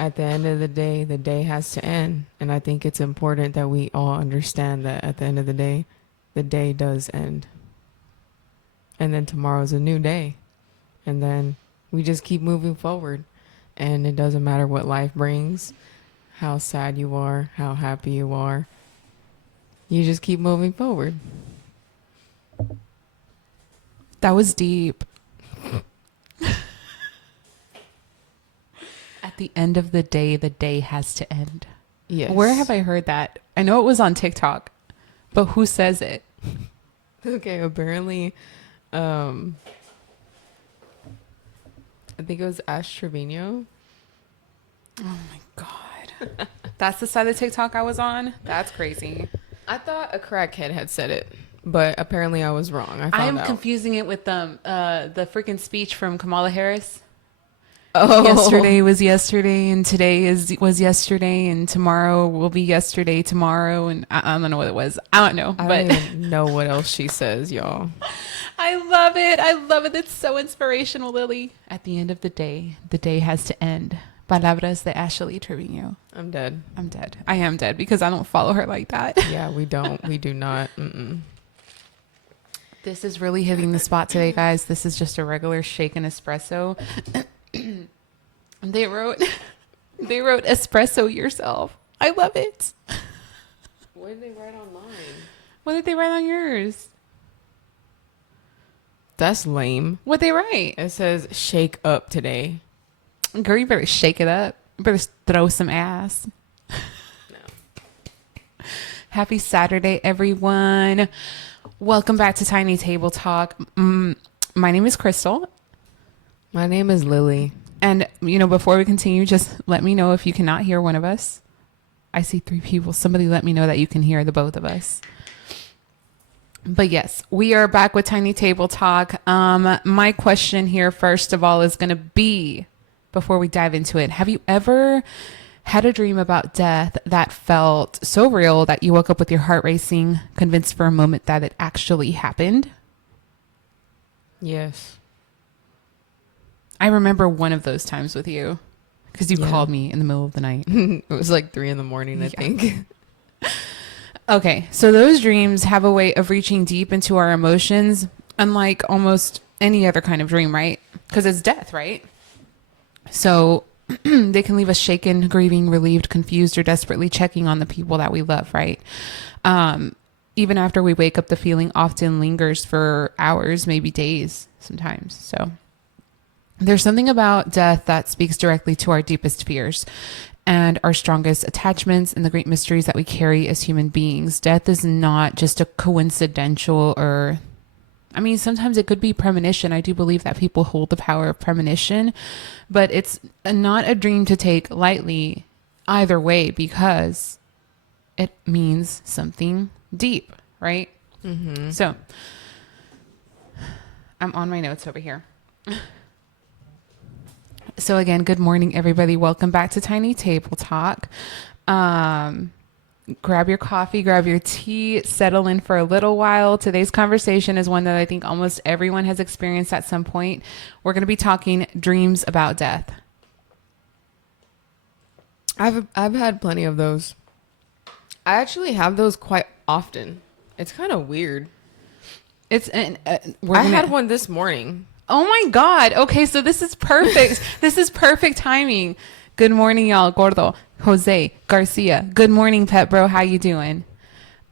at the end of the day has to end. And I think it's important that we all understand that at the end of the day does end. And then tomorrow's a new day. And then we just keep moving forward. And it doesn't matter what life brings, how sad you are, how happy you are. You just keep moving forward. That was deep. At the end of the day has to end. Yes. Where have I heard that? I know it was on TikTok, but who says it? Okay, apparently, I think it was Ash Trevino. Oh my God. That's the side of TikTok I was on? That's crazy. I thought a crackhead had said it, but apparently I was wrong. I'm confusing it with the freaking speech from Kamala Harris. Oh, Yesterday was yesterday, and today was yesterday, and tomorrow will be yesterday, tomorrow, and I don't know what it was. I don't know, I but don't even know what else she says, y'all. I love it. I love it. It's so inspirational, Lily. At the end of the day has to end. Palabras de Ashley Trevino. I'm dead. I'm dead. I am dead because I don't follow her like that. Yeah, we don't. We do not. This is really hitting the spot today, guys. This is just a regular shaken espresso. They wrote espresso yourself. I love it. What did they write online? What did they write on yours? That's lame. What'd they write? It says shake up today. Girl, you better shake it up. You better throw some ass. No. Happy Saturday, everyone. Welcome back to Tiny Table Talk. My name is Crystal. My name is Lily. And, before we continue, just let me know if you cannot hear one of us. I see 3 people. Somebody let me know that you can hear the both of us. But yes, we are back with Tiny Table Talk. My question here, first of all, is going to be, before we dive into it, have you ever had a dream about death that felt so real that you woke up with your heart racing, convinced for a moment that it actually happened? Yes. I remember one of those times with you because you called me in the middle of the night. It was like 3 a.m, I think. Okay, so those dreams have a way of reaching deep into our emotions, unlike almost any other kind of dream, right? Because it's death, right? So they can leave us shaken, grieving, relieved, confused, or desperately checking on the people that we love, right? Even after we wake up, the feeling often lingers for hours, maybe days sometimes. So there's something about death that speaks directly to our deepest fears and our strongest attachments and the great mysteries that we carry as human beings. Death is not just a coincidental sometimes it could be premonition. I do believe that people hold the power of premonition, but it's not a dream to take lightly either way because it means something deep, right? Mm-hmm. So I'm on my notes over here. So again, good morning, everybody. Welcome back to Tiny Table Talk. Grab your coffee, grab your tea, settle in for a little while. Today's conversation is one that I think almost everyone has experienced at some point. We're going to be talking dreams about death. I've had plenty of those. I actually have those quite often. It's kind of weird. I had one this morning. Oh my God. Okay, so this is perfect. This is perfect timing. Good morning, y'all. Gordo, Jose, Garcia. Good morning, pet bro. How you doing?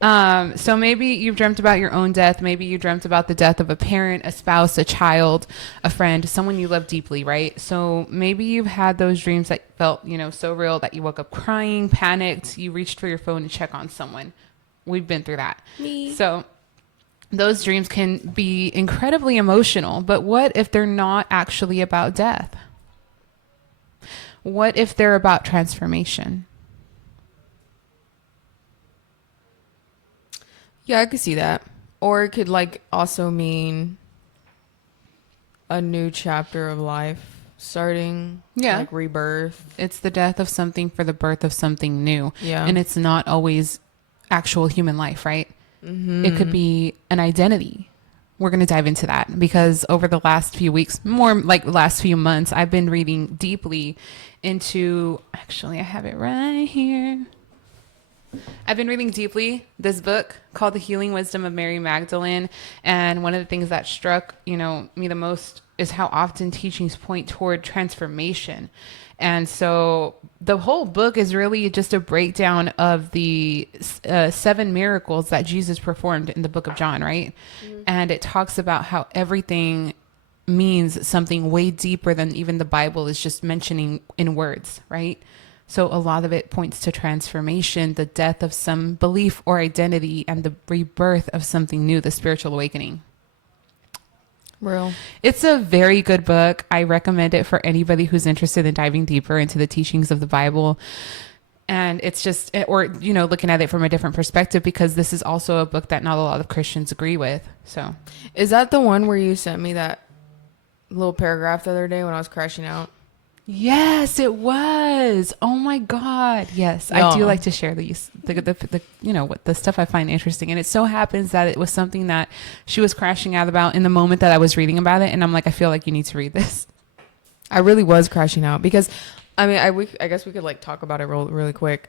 So maybe you've dreamt about your own death. Maybe you dreamt about the death of a parent, a spouse, a child, a friend, someone you love deeply, right? So maybe you've had those dreams that felt, so real that you woke up crying, panicked, you reached for your phone to check on someone. We've been through that. Me. So those dreams can be incredibly emotional, but what if they're not actually about death? What if they're about transformation? Yeah, I could see that. Or it could also mean a new chapter of life starting. Yeah. Like rebirth. It's the death of something for the birth of something new. Yeah. And it's not always actual human life, right? Mm-hmm. It could be an identity, we're going to dive into that because over the last few weeks, more like last few months, I've been reading deeply into, actually, I have it right here. I've been reading deeply this book called The Healing Wisdom of Mary Magdalene. And one of the things that struck, me the most is how often teachings point toward transformation. And so the whole book is really just a breakdown of the 7 miracles that Jesus performed in the book of John, right? Mm-hmm. And it talks about how everything means something way deeper than even the Bible is just mentioning in words, right? So a lot of it points to transformation, the death of some belief or identity, and the rebirth of something new, the spiritual awakening. Real. It's a very good book. I recommend it for anybody who's interested in diving deeper into the teachings of the Bible. And it's just, or, looking at it from a different perspective, because this is also a book that not a lot of Christians agree with. So, is that the one where you sent me that little paragraph the other day when I was crashing out? Yes, it was. Oh my God. Yes. No. I do like to share the what the stuff I find interesting. And it so happens that it was something that she was crashing out about in the moment that I was reading about it. And I'm like, I feel like you need to read this. I really was crashing out because, I guess we could talk about it really quick.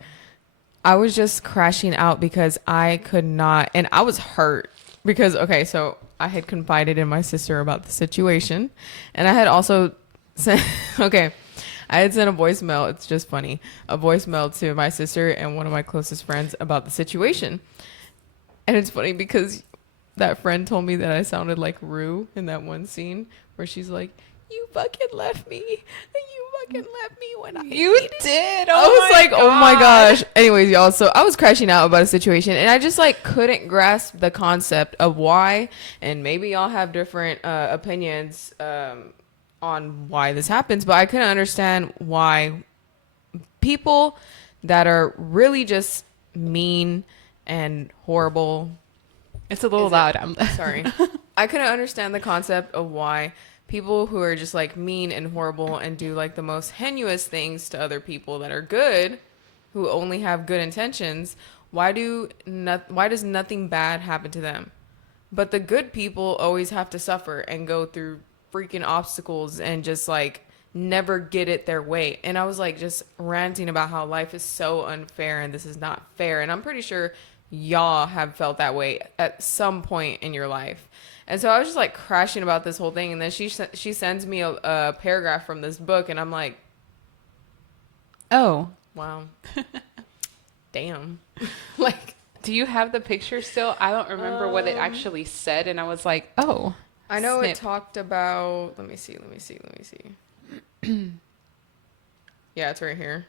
I was just crashing out because I could not, and I was hurt because, okay, so I had confided in my sister about the situation, and I had also sent, I had sent a voicemail. It's just funny. A voicemail to my sister and one of my closest friends about the situation. And it's funny because that friend told me that I sounded like Rue in that one scene where she's like, "You fucking left me. You fucking left me when I did. I was like, God. Oh my gosh. Anyways, y'all. So I was crashing out about a situation and I just couldn't grasp the concept of why. And maybe y'all have different opinions, on why this happens, but I couldn't understand why people that are really just mean and horrible. It's a little loud. I'm sorry. I couldn't understand the concept of why people who are just mean and horrible and do the most heinous things to other people that are good, who only have good intentions, why does nothing bad happen to them? But the good people always have to suffer and go through freaking obstacles and just never get it their way. And I was just ranting about how life is so unfair and this is not fair. And I'm pretty sure y'all have felt that way at some point in your life. And so I was just crashing about this whole thing. And then she sends me a paragraph from this book and I'm like, oh, wow. Damn. Do you have the picture still? I don't remember what it actually said. And I was like, oh. I know it talked about, let me see. Yeah, it's right here.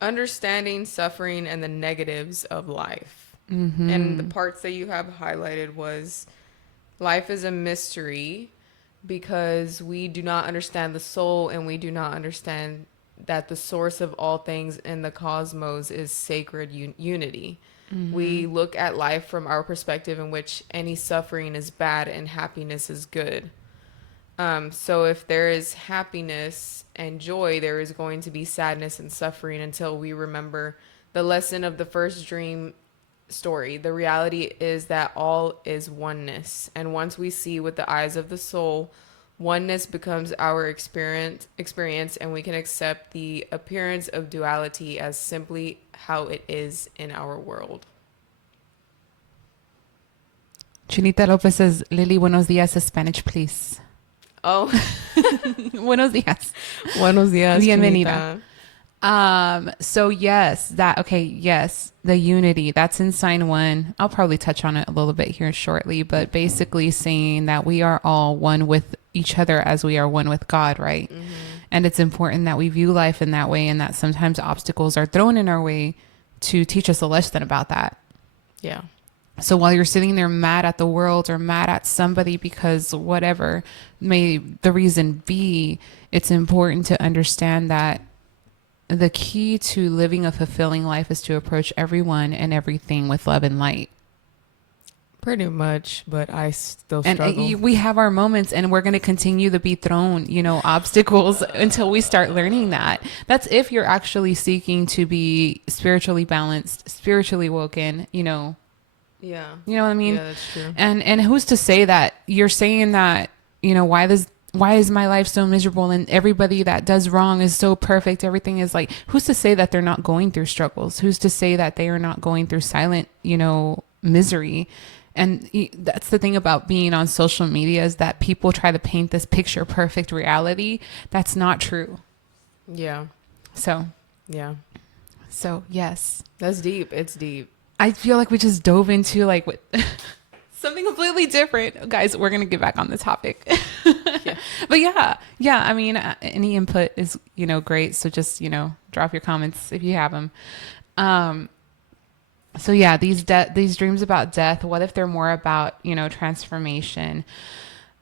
Understanding suffering and the negatives of life. Mm-hmm. And the parts that you have highlighted was life is a mystery because we do not understand the soul and we do not understand that the source of all things in the cosmos is sacred unity. Mm-hmm. We look at life from our perspective in which any suffering is bad and happiness is good. So if there is happiness and joy, there is going to be sadness and suffering until we remember the lesson of the first dream story. The reality is that all is oneness. And once we see with the eyes of the soul, oneness becomes our experience, and we can accept the appearance of duality as simply how it is in our world. Chinita Lopez says, Lily, buenos días, Spanish, please. Oh. Buenos días. Buenos días. Bienvenida. So yes, the unity, that's in sign 1. I'll probably touch on it a little bit here shortly, but basically saying that we are all one with each other as we are one with God, right? Mm-hmm. And it's important that we view life in that way, and that sometimes obstacles are thrown in our way to teach us a lesson about that. Yeah. So while you're sitting there mad at the world or mad at somebody because whatever may the reason be, it's important to understand that the key to living a fulfilling life is to approach everyone and everything with love and light. Pretty much, but I still struggle. And we have our moments, and we're going to continue to be thrown, obstacles until we start learning that. That's if you're actually seeking to be spiritually balanced, spiritually woken, Yeah. You know what I mean? Yeah, that's true. And who's to say that you're saying that, you know, why is my life so miserable and everybody that does wrong is so perfect? Everything is like, who's to say that they're not going through struggles? Who's to say that they are not going through silent, you know, misery? And that's the thing about being on social media, is that people try to paint this picture perfect reality. That's not true. Yeah. So, Yeah. so yes, That's deep. It's deep. I feel like we just dove into like what something completely different. Guys, we're going to get back on the topic. Yeah. But yeah, I mean, any input is, you know, great. So just, you know, drop your comments if you have them. So yeah, these dreams about death, what if they're more about, you know, transformation?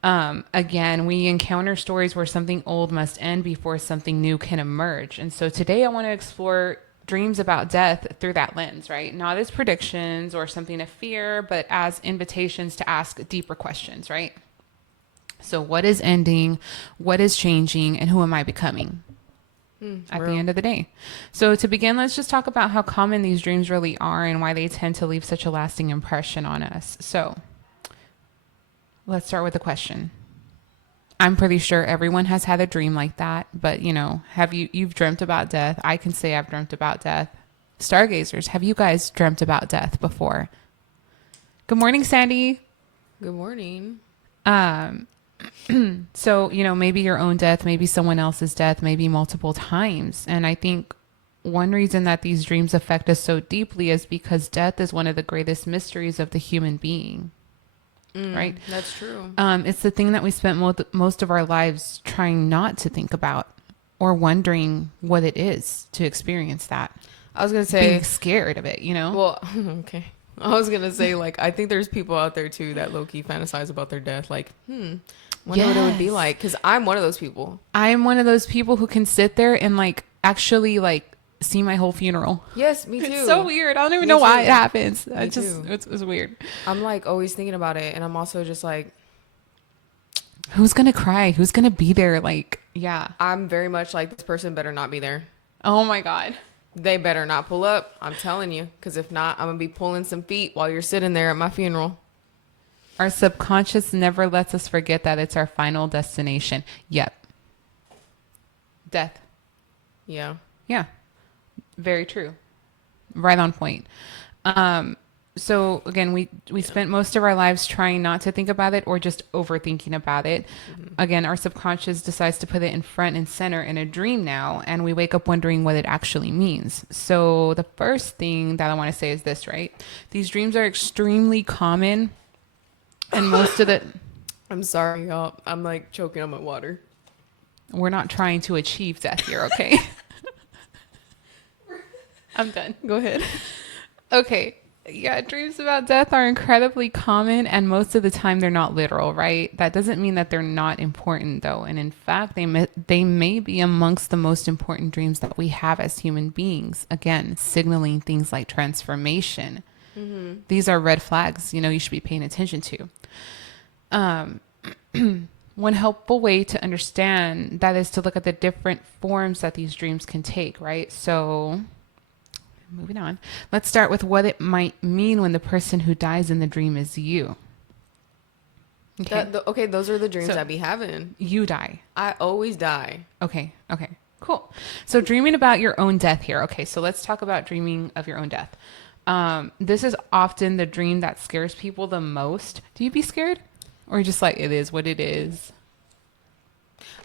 Again, we encounter stories where something old must end before something new can emerge. And so today I want to explore dreams about death through that lens, right? Not as predictions or something to fear, but as invitations to ask deeper questions, right? So what is ending? What is changing? And who am I becoming at the end of the day? So to begin, let's just talk about how common these dreams really are and why they tend to leave such a lasting impression on us. So let's start with the question. I'm pretty sure everyone has had a dream like that, but you know, you've dreamt about death? I can say I've dreamt about death. Stargazers, have you guys dreamt about death before? Good morning, Sandy. Good morning. So, you know, maybe your own death, maybe someone else's death, maybe multiple times. And I think one reason that these dreams affect us so deeply is because death is one of the greatest mysteries of the human being. Right? That's true. It's the thing that we spent most of our lives trying not to think about or wondering what it is to experience that. I was going to say, being scared of it, you know? well, okay. I was going to say, like, I think there's people out there too that low-key fantasize about their death. Like, wonder what it would be like. Because I'm one of those people. I'm one of those people who can sit there and like actually like see my whole funeral. Yes, me too. It's so weird. I don't even Me know why too. it happens. Too. It's weird. I'm like always thinking about it. And I'm also just like, who's going to cry? Who's going to be there? Like, yeah. I'm very much like, this person better not be there. Oh my God. They better not pull up. I'm telling you. Because if not, I'm going to be pulling some feet while you're sitting there at my funeral. Our subconscious never lets us forget that it's our final destination. Yep. Death. Yeah. Yeah. Very true. Right on point. So again, we spent most of our lives trying not to think about it or just overthinking about it. Again, our subconscious decides to put it in front and center in a dream now, and we wake up wondering what it actually means. So the first thing that I want to say is this, right? These dreams are extremely common, and most of the... I'm sorry, y'all. I'm like choking on my water. We're not trying to achieve death here, okay? I'm done. Go ahead. Okay. Yeah, dreams about death are incredibly common, and most of the time they're not literal, right? That doesn't mean that they're not important, though. And in fact, they may be amongst the most important dreams that we have as human beings. Again, signaling things like transformation. These are red flags, you know, you should be paying attention to. One helpful way to understand that is to look at the different forms that these dreams can take, right? So moving on, let's start with what it might mean when the person who dies in the dream is you. Okay, Okay, those are the dreams So- I be having. you die. I always die. Okay, cool. So dreaming about your own death here. Okay, so let's talk about dreaming of your own death. This is often the dream that scares people the most. Do you be scared? Or just like, it is what it is?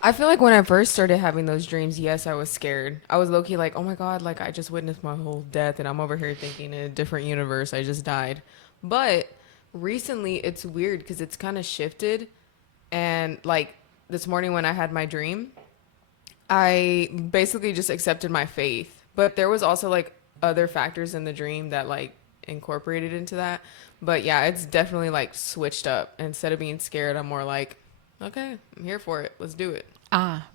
I feel like when I first started having those dreams, yes, I was scared. I was low-key like, oh my God, like I just witnessed my whole death and I'm over here thinking in a different universe, I just died. But recently it's weird because it's kind of shifted. And like this morning when I had my dream, I basically just accepted my faith. But there was also like other factors in the dream that like incorporated into that. But yeah, it's definitely like switched up. Instead of being scared, I'm more like, okay, I'm here for it. Let's do it.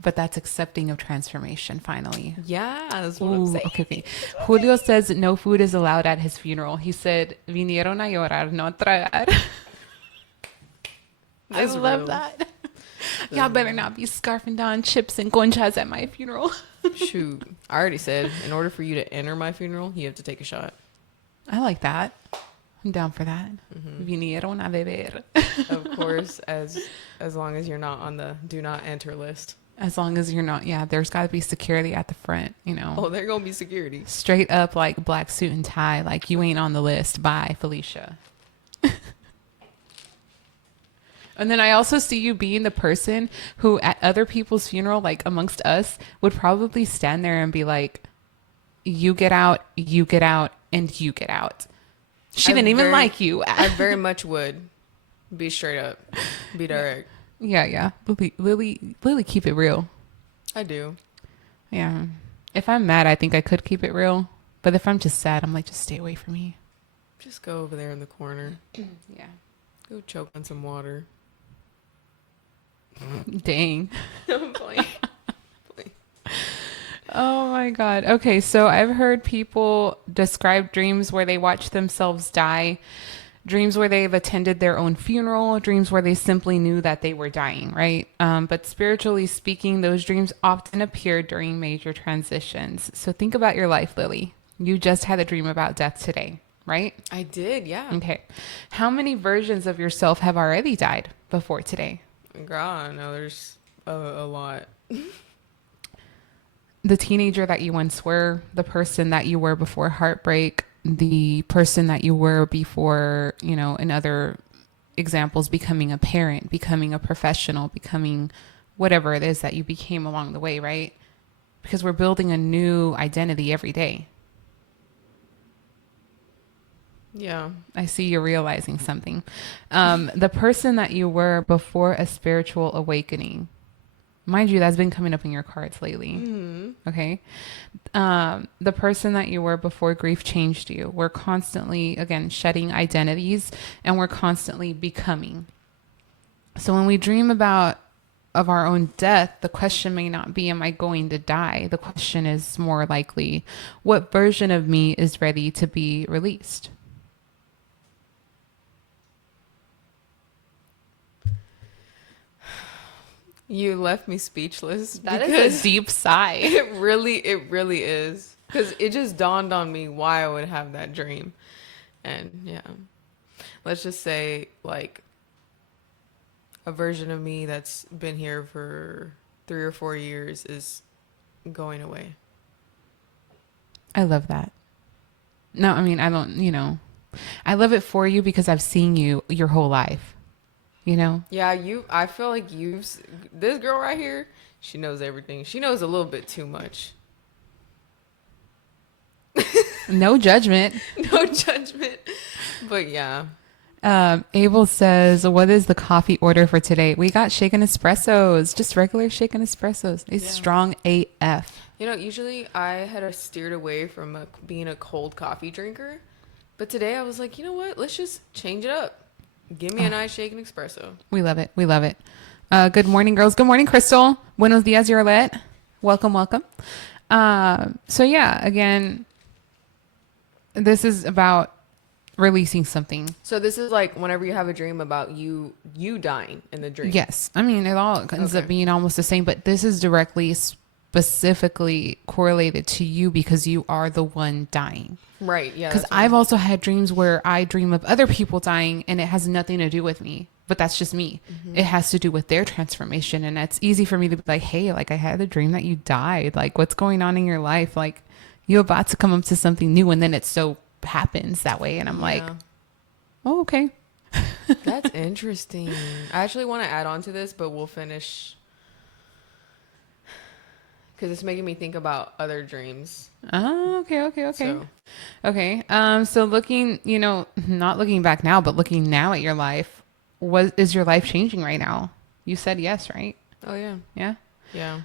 But that's accepting of transformation finally. Yeah, that's what I'm Ooh, saying. okay. Julio says no food is allowed at his funeral. He said, vinieron a llorar, no tragar. I That's love real. that. Y'all better not be scarfing down chips and conchas at my funeral. Shoot. I already said, in order for you to enter my funeral, you have to take a shot. I like that. I'm down for that. Vinieron a beber. Of course, as long as you're not on the do not enter list. As long as you're not, yeah, there's got to be security at the front, you know. Oh, they're gonna be security. Straight up, like black suit and tie, like you ain't on the list. Bye, Felicia. And then I also see you being the person who at other people's funeral, like amongst us, would probably stand there and be like, you get out, and you get out. She didn't even like you. I very much would be straight up, be direct. Yeah. Lily, keep it real. I do. Yeah. If I'm mad, I think I could keep it real. But if I'm just sad, I'm like, just stay away from me. Just go over there in the corner. Yeah. Go choke on some water. Dang. I'm playing. Oh my God. Okay, so I've heard people describe dreams where they watch themselves die, dreams where they've attended their own funeral, dreams where they simply knew that they were dying, right? But spiritually speaking, those dreams often appear during major transitions. So think about your life, Lily. You just had a dream about death today, right? I did, yeah. Okay. How many versions of yourself have already died before today? Girl, I know there's a lot. The teenager that you once were, the person that you were before heartbreak, the person that you were before, you know, in other examples, becoming a parent, becoming a professional, becoming whatever it is that you became along the way, right? Because we're building a new identity every day. Yeah. I see you're realizing something. The person that you were before a spiritual awakening. Mind you, that's been coming up in your cards lately. Mm-hmm. Okay. The person that you were before grief changed you. We're constantly, again, shedding identities, and we're constantly becoming. So when we dream about of our own death, the question may not be, am I going to die? The question is more likely, what version of me is ready to be released? You left me speechless. That is a deep sigh. It really is. Because it just dawned on me why I would have that dream. And yeah, let's just say like a version of me that's been here for 3 or 4 years is going away. I love that. No, I mean, I don't, you know, I love it for you because I've seen you your whole life. You know? Yeah, I feel like this girl right here, she knows everything. She knows a little bit too much. No judgment. No judgment. But yeah. Abel says, what is the coffee order for today? We got shaken espressos, just regular shaken espressos. It's strong AF. You know, usually I had steered away from being a cold coffee drinker. But today I was like, you know what? Let's just change it up. Give me a nice shaken espresso. We love it. We love it. Good morning, girls. Good morning, Crystal. Buenos dias, Yorlet. Welcome, welcome. So yeah, again, this is about releasing something. So this is like whenever you have a dream about you dying in the dream. Yes. I mean, it all ends up being almost the same, but this is directly specifically correlated to you because you are the one dying. Right. Yeah. Because I've also had dreams where I dream of other people dying and it has nothing to do with me, but that's just me. Mm-hmm. It has to do with their transformation. And it's easy for me to be like, hey, like I had a dream that you died. Like what's going on in your life? Like you're about to come up to something new. And then it so happens that way. And I'm like, oh, okay. That's interesting. I actually want to add on to this, but we'll finish because it's making me think about other dreams. Oh, okay. So. Okay. So looking, you know, not looking back now, but looking now at your life, is your life changing right now? You said yes, right? Oh, yeah. Yeah? Yeah.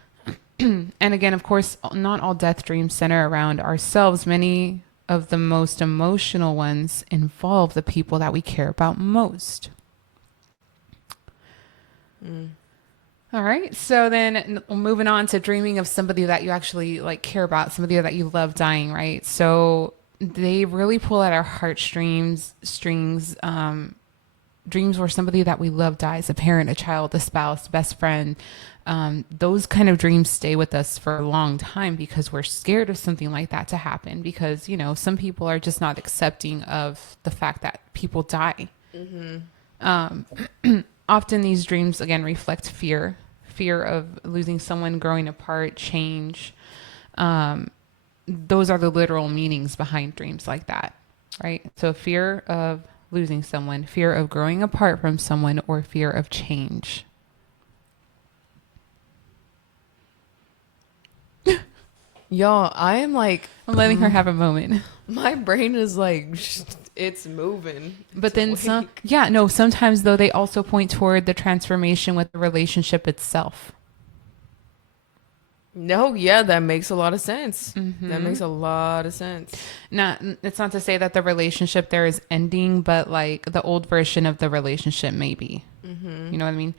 And again, of course, not all death dreams center around ourselves. Many of the most emotional ones involve the people that we care about most. All right. So then moving on to dreaming of somebody that you actually like care about, somebody that you love dying, right? So they really pull at our heartstrings, dreams where somebody that we love dies, a parent, a child, a spouse, best friend. Those kind of dreams stay with us for a long time because we're scared of something like that to happen, because, you know, some people are just not accepting of the fact that people die. Often these dreams, again, reflect fear of losing someone, growing apart, change. Those are the literal meanings behind dreams like that, right? So fear of losing someone, fear of growing apart from someone, or fear of change. Y'all, I am like, I'm letting her have a moment. my brain is like, it's moving. But then sometimes though, they also point toward the transformation with the relationship itself. No, yeah, that makes a lot of sense. Mm-hmm. That makes a lot of sense. It's not to say that the relationship there is ending, but like the old version of the relationship, maybe. Mm-hmm. You know what I mean?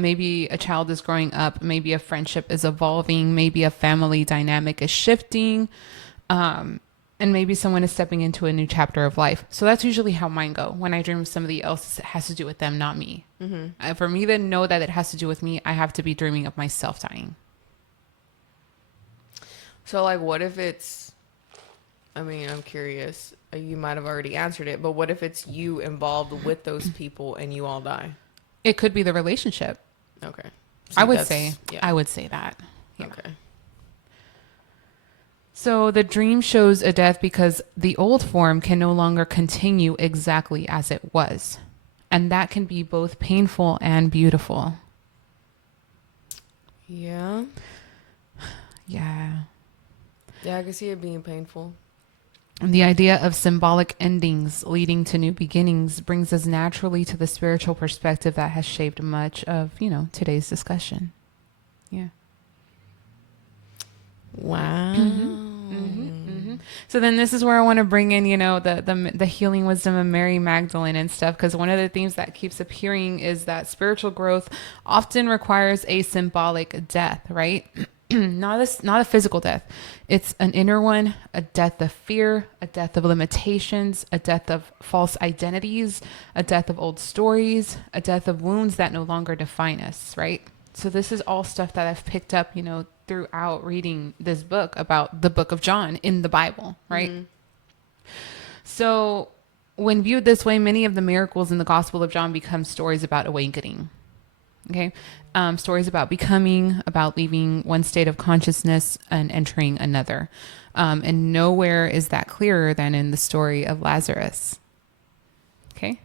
Maybe a child is growing up. Maybe a friendship is evolving. Maybe a family dynamic is shifting. And maybe someone is stepping into a new chapter of life. So that's usually how mine go. When I dream of somebody else, it has to do with them, not me. Mm-hmm. For me to know that it has to do with me, I have to be dreaming of myself dying. So, like, what if it's, I mean, I'm curious. You might have already answered it, but what if it's you involved with those people and you all die? It could be the relationship. Okay. I would say that. Yeah. Okay. So the dream shows a death because the old form can no longer continue exactly as it was. And that can be both painful and beautiful. Yeah. Yeah. Yeah, I can see it being painful. And the idea of symbolic endings leading to new beginnings brings us naturally to the spiritual perspective that has shaped much of, today's discussion. Yeah. Wow. So then this is where I want to bring in, the healing wisdom of Mary Magdalene and stuff, because one of the themes that keeps appearing is that spiritual growth often requires a symbolic death, right? Not a physical death. It's an inner one, a death of fear, a death of limitations, a death of false identities, a death of old stories, a death of wounds that no longer define us, right? So this is all stuff that I've picked up, throughout reading this book about the book of John in the Bible, right? Mm-hmm. So when viewed this way, many of the miracles in the Gospel of John become stories about awakening. Okay. Stories about becoming, about leaving one state of consciousness and entering another. And nowhere is that clearer than in the story of Lazarus. Okay.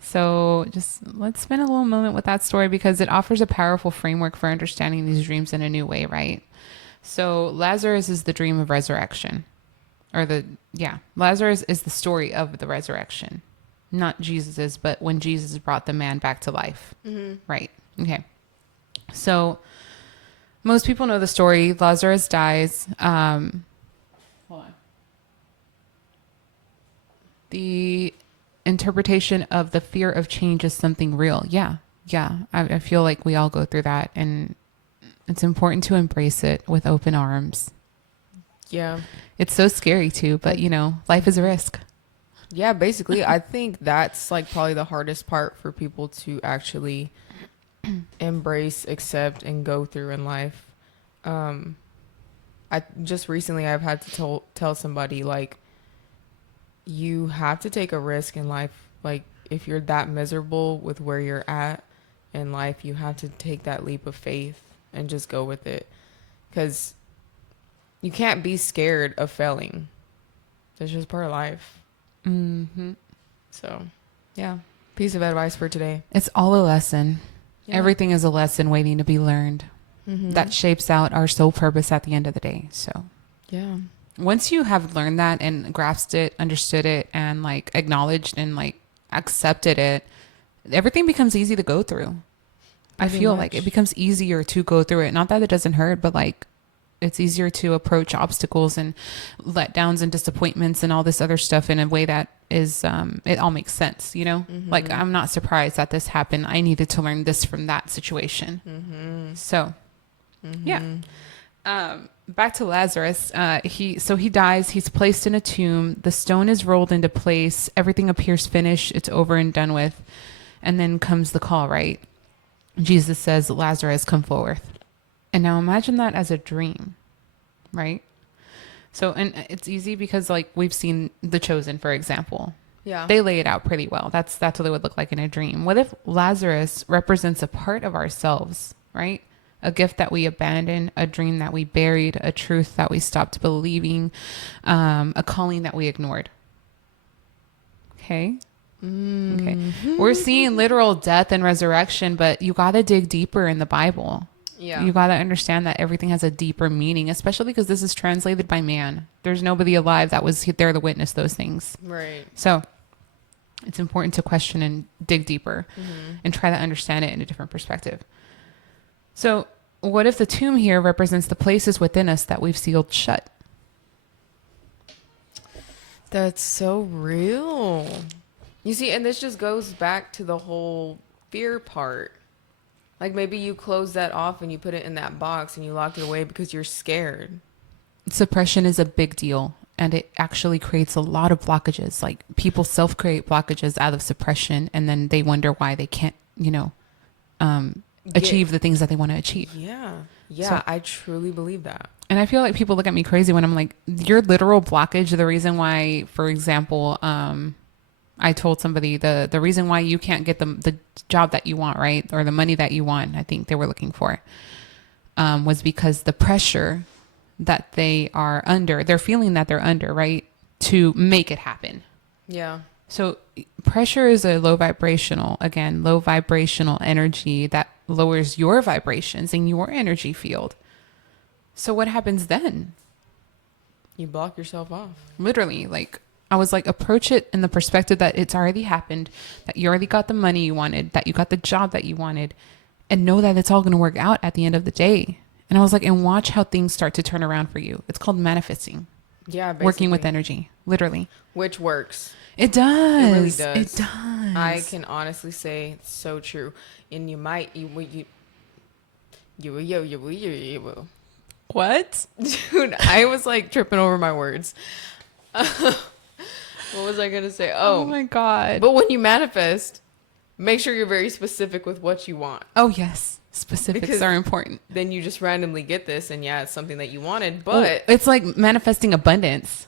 So just let's spend a little moment with that story because it offers a powerful framework for understanding these dreams in a new way, right? So Lazarus is the dream of resurrection. Lazarus is the story of the resurrection. Not Jesus's, but when Jesus brought the man back to life. Mm-hmm. Right. Okay. So most people know the story. Lazarus dies. Hold on. The interpretation of the fear of change is something real. Yeah. I feel like we all go through that, and it's important to embrace it with open arms. Yeah. It's so scary too, but life is a risk. Yeah, basically, I think that's like probably the hardest part for people to actually embrace, accept, and go through in life. I just recently I've had to tell somebody, like, you have to take a risk in life. Like, if you're that miserable with where you're at in life, you have to take that leap of faith and just go with it, because you can't be scared of failing. That's just part of life. Mm-hmm. So, yeah, piece of advice for today. It's all a lesson. Yeah. Everything is a lesson waiting to be learned. Mm-hmm. That shapes out our soul purpose at the end of the day. So, yeah. Once you have learned that and grasped it, understood it, and like acknowledged and like accepted it, everything becomes easy to go through. I feel like it becomes easier to go through it. Not that it doesn't hurt, but like it's easier to approach obstacles and letdowns and disappointments and all this other stuff in a way that is, it all makes sense, Mm-hmm. Like, I'm not surprised that this happened. I needed to learn this from that situation. Mm-hmm. So, yeah. back to Lazarus. He dies. He's placed in a tomb. The stone is rolled into place. Everything appears finished. It's over and done with. And then comes the call, right? Jesus says, Lazarus, come forth. And now imagine that as a dream, right? So, and it's easy because like we've seen The Chosen, for example. Yeah. They lay it out pretty well. That's what it would look like in a dream. What if Lazarus represents a part of ourselves, right? A gift that we abandoned, a dream that we buried, a truth that we stopped believing, a calling that we ignored. Okay. Okay. We're seeing literal death and resurrection, but you got to dig deeper in the Bible. Yeah. You got to understand that everything has a deeper meaning, especially because this is translated by man. There's nobody alive that was there to witness those things. Right. So it's important to question and dig deeper and try to understand it in a different perspective. So what if the tomb here represents the places within us that we've sealed shut? That's so real. You see, and this just goes back to the whole fear part. Like maybe you close that off and you put it in that box and you locked it away because you're scared. Suppression is a big deal, and it actually creates a lot of blockages. Like people self-create blockages out of suppression, and then they wonder why they can't, achieve the things that they want to achieve. Yeah. Yeah, So- I truly believe that. And I feel like people look at me crazy when I'm like, your literal blockage, the reason why, for example, I told somebody the reason why you can't get the job that you want, right? Or the money that you want, I think they were looking for, was because the pressure that they are under, they're feeling that they're under, right? To make it happen. Yeah. So pressure is a low vibrational energy that lowers your vibrations in your energy field. So what happens then? You block yourself off. Literally, like I was like, approach it in the perspective that it's already happened, that you already got the money you wanted, that you got the job that you wanted, and know that it's all going to work out at the end of the day. And I was like, and watch how things start to turn around for you. It's called manifesting. Yeah, basically. Working with energy, literally. Which works. It does. It really does. It does. I can honestly say it's so true. And you might, you will. What? Dude, I was like tripping over my words. What was I going to say? Oh my God. But when you manifest, make sure you're very specific with what you want. Oh, yes. Specifics Because are important. Then you just randomly get this and yeah, it's something that you wanted, Well, but it's like manifesting abundance.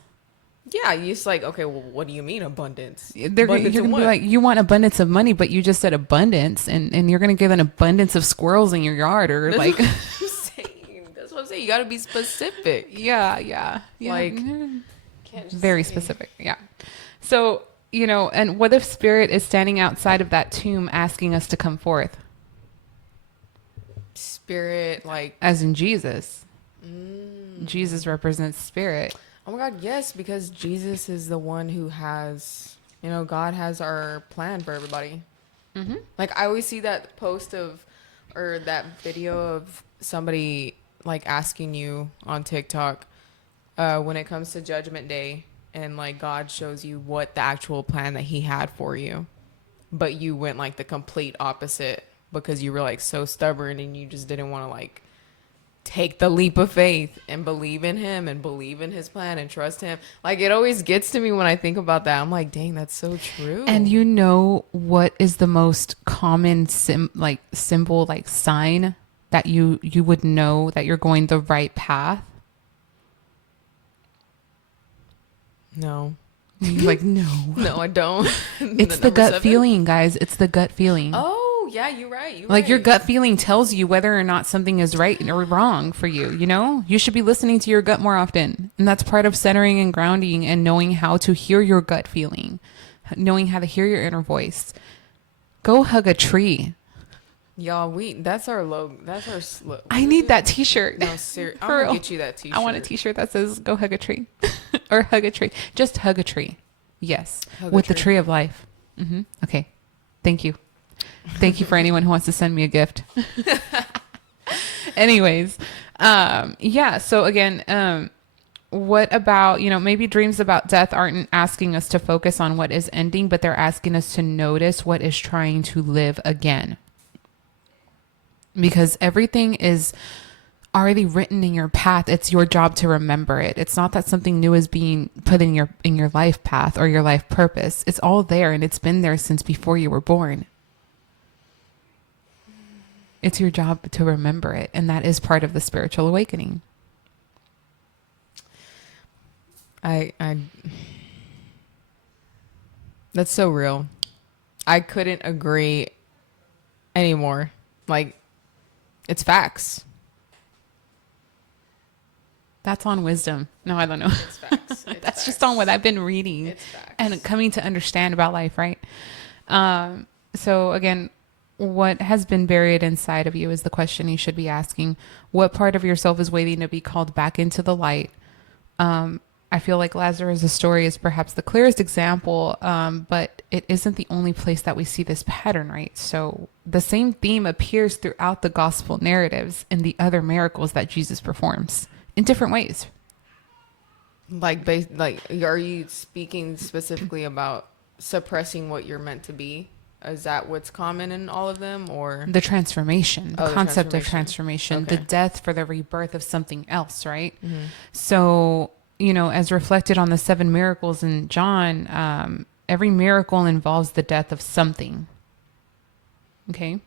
yeah, you just like, okay, well, what do you mean abundance? You're Abundance going in to be what? like, you want abundance of money, but you just said abundance, and you're going to give an abundance of squirrels in your yard, or That's like, what I'm saying. That's what I'm saying. You got to be specific. yeah. Like, Can't just very specific. Yeah. So, and what if spirit is standing outside of that tomb asking us to come forth? Spirit, like, As in Jesus. Jesus represents spirit. oh my God, yes, because Jesus is the one who has, God has our plan for everybody. Mm-hmm. Like, I always see that post or that video of somebody like asking you on TikTok when it comes to Judgment Day, and like God shows you what the actual plan that he had for you, but you went like the complete opposite because you were like so stubborn and you just didn't want to like take the leap of faith and believe in him and believe in his plan and trust him. Like, it always gets to me when I think about that. I'm like, dang, that's so true. And what is the most common symbol, like sign that you would know that you're going the right path? No. Like, no. No, I don't. It's the gut feeling, guys. It's the gut feeling. Oh, yeah, you're right. Like your gut feeling tells you whether or not something is right or wrong for you. You should be listening to your gut more often. And that's part of centering and grounding and knowing how to hear your gut feeling, knowing how to hear your inner voice. Go hug a tree. Y'all, that's our logo. That's our slogan. I need that t-shirt. No, seriously. I'm For going real. to get you that t-shirt. I want a t-shirt that says go hug a tree or hug a tree. Just hug a tree. Yes. Hug a With the tree. tree of life. Okay. Thank you. Thank you for anyone who wants to send me a gift. Anyways. Yeah. So again, what about, maybe dreams about death aren't asking us to focus on what is ending, but they're asking us to notice what is trying to live again. Because everything is already written in your path. It's your job to remember it. It's not that something new is being put in your life path or your life purpose. It's all there, and it's been there since before you were born. It's your job to remember it, and that is part of the spiritual awakening. I that's so real. I couldn't agree anymore. Like, it's facts. That's on wisdom. No, I don't know. It's facts. It's That's facts. just on what I've been reading It's facts. and coming to understand about life, right? So again, what has been buried inside of you is the question you should be asking. What part of yourself is waiting to be called back into the light? I feel like Lazarus' story is perhaps the clearest example, but it isn't the only place that we see this pattern, right? So the same theme appears throughout the gospel narratives and the other miracles that Jesus performs in different ways. Like, are you speaking specifically about suppressing what you're meant to be? Is that what's common in all of them, or The transformation, the the concept of transformation. transformation, Okay. the death for the rebirth of something else, right? Mhm. So, as reflected on the 7 miracles in John, every miracle involves the death of something. Okay.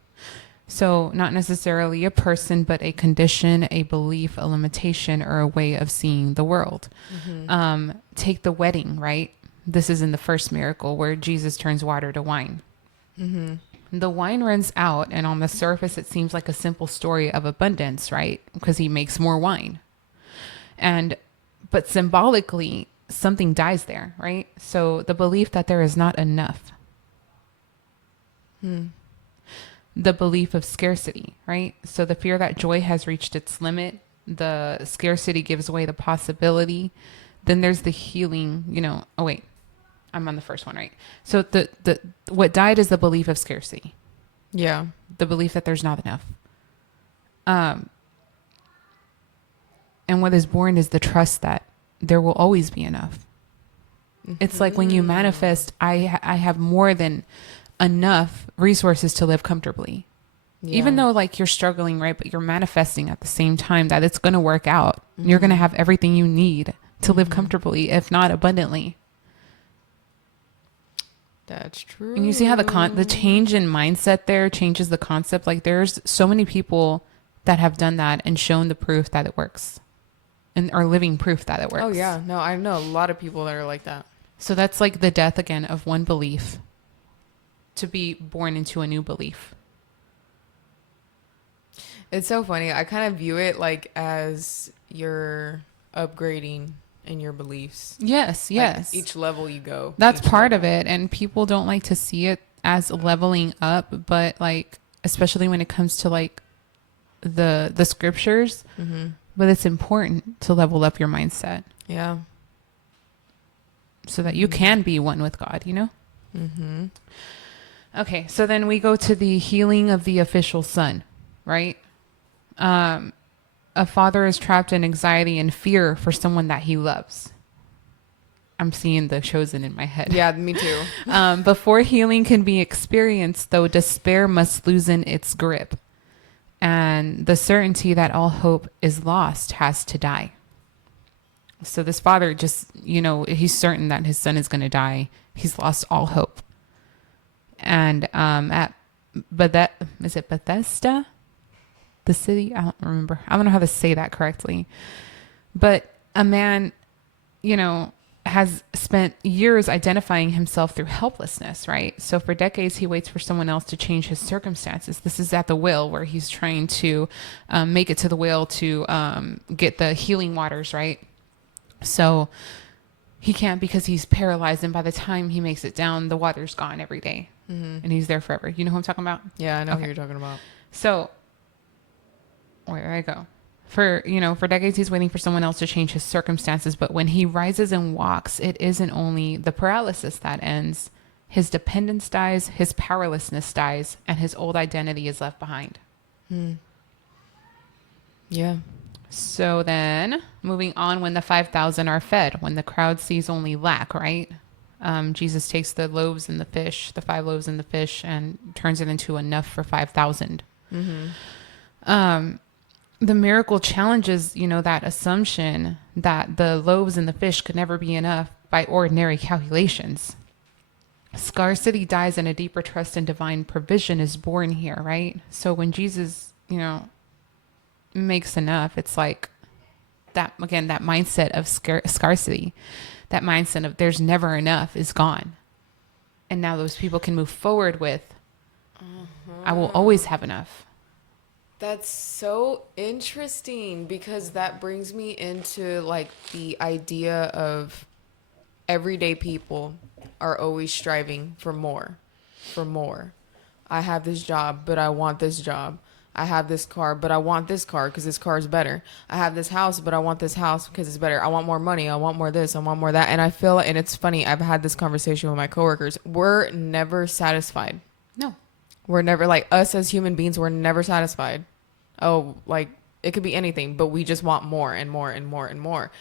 So not necessarily a person, but a condition, a belief, a limitation, or a way of seeing the world. Take the wedding, right? This is in the first miracle where Jesus turns water to wine. The wine runs out, and on the surface, it seems like a simple story of abundance, right? Because he makes more wine. But symbolically, something dies there, right? So the belief that there is not enough. The belief of scarcity, right? So the fear that joy has reached its limit, the scarcity gives away the possibility. Then there's the healing, oh wait, I'm on the first one, right? So the what died is the belief of scarcity. Yeah. The belief that there's not enough. And what is born is the trust that there will always be enough. It's like when you manifest, I have more than enough resources to live comfortably. Yeah. Even though like you're struggling, right? But you're manifesting at the same time that it's going to work out. You're going to have everything you need to live comfortably, if not abundantly. That's true. And you see how the change in mindset there changes the concept. Like there's so many people that have done that and shown the proof that it works and are living proof that it works. Oh yeah. No, I know a lot of people that are like that. So that's like the death again of one belief to be born into a new belief. It's so funny. I kind of view it like as you're upgrading in your beliefs. Yes, Like, yes. each level you go. That's each part level. of it. And people don't like to see it as leveling up, but like, especially when it comes to like the scriptures, but it's important to level up your mindset Yeah. so that you can be one with God, Mm-hmm. Okay. So then we go to the healing of the official son, right? A father is trapped in anxiety and fear for someone that he loves. I'm seeing The Chosen in my head. Yeah, me too. Before healing can be experienced, though, despair must loosen its grip. And the certainty that all hope is lost has to die. So this father just, he's certain that his son is going to die. He's lost all hope. And is it Bethesda? The city? I don't remember. I don't know how to say that correctly. But a man, has spent years identifying himself through helplessness, right? So for decades, he waits for someone else to change his circumstances. This is at the well where he's trying to make it to the well to get the healing waters, right? So he can't because he's paralyzed. And by the time he makes it down, the water's gone every day. And he's there forever. You know who I'm talking about? Yeah, I know Okay. who you're talking about. So where did I go? For decades, he's waiting for someone else to change his circumstances. But when he rises and walks, it isn't only the paralysis that ends. His dependence dies, his powerlessness dies, and his old identity is left behind. Yeah. So then moving on, when the 5,000 are fed, when the crowd sees only lack, right? Jesus takes the loaves and the fish, the 5 loaves and the fish, and turns it into enough for 5,000. the miracle challenges, that assumption that the loaves and the fish could never be enough by ordinary calculations. Scarcity dies and a deeper trust in divine provision is born here, right? So when Jesus, makes enough, it's like that, again, that mindset of scarcity, that mindset of there's never enough is gone. And now those people can move forward with, I will always have enough. That's so interesting, because that brings me into like the idea of everyday people are always striving for more, for more. I have this job, but I want this job. I have this car, but I want this car because this car is better. I have this house, but I want this house because it's better. I want more money. I want more this. I want more that. And I feel, and it's funny, I've had this conversation with my coworkers. We're never satisfied. No. We're never, like, us as human beings, we're never satisfied. Oh, like, it could be anything, but we just want more and more and more and more.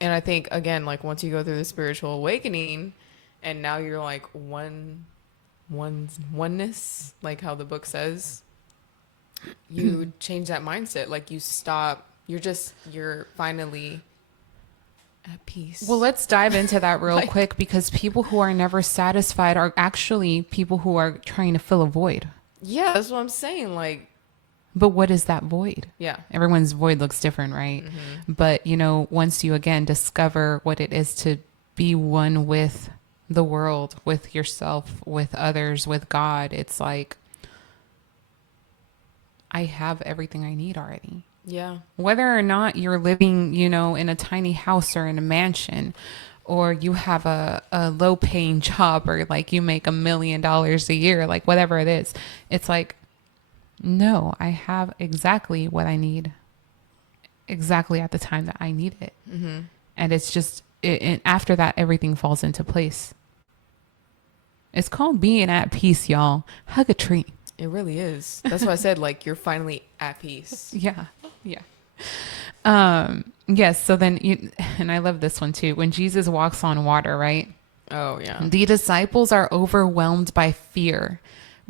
And I think, again, like, once you go through the spiritual awakening and now you're like oneness, like how the book says, you change that mindset. Like, you stop, you're finally at peace. Well, let's dive into that real quick, because people who are never satisfied are actually people who are trying to fill a void. Yeah, that's what I'm saying. Like, but what is that void? yeah. Everyone's void looks different, right? Mm-hmm. But, once you again discover what it is to be one with the world, with yourself, with others, with God, it's like, I have everything I need already. Yeah. Whether or not you're living, in a tiny house or in a mansion, or you have a low paying job, or like you make $1 million a year, like whatever it is, it's like, no, I have exactly what I need, exactly at the time that I need it. Mm-hmm. And it's just, and after that, everything falls into place. It's called being at peace, y'all. Hug a tree. It really is. That's why I said, like, you're finally at peace. Yeah. Yeah. Yes. So then and I love this one too. When Jesus walks on water, right? Oh, yeah. The disciples are overwhelmed by fear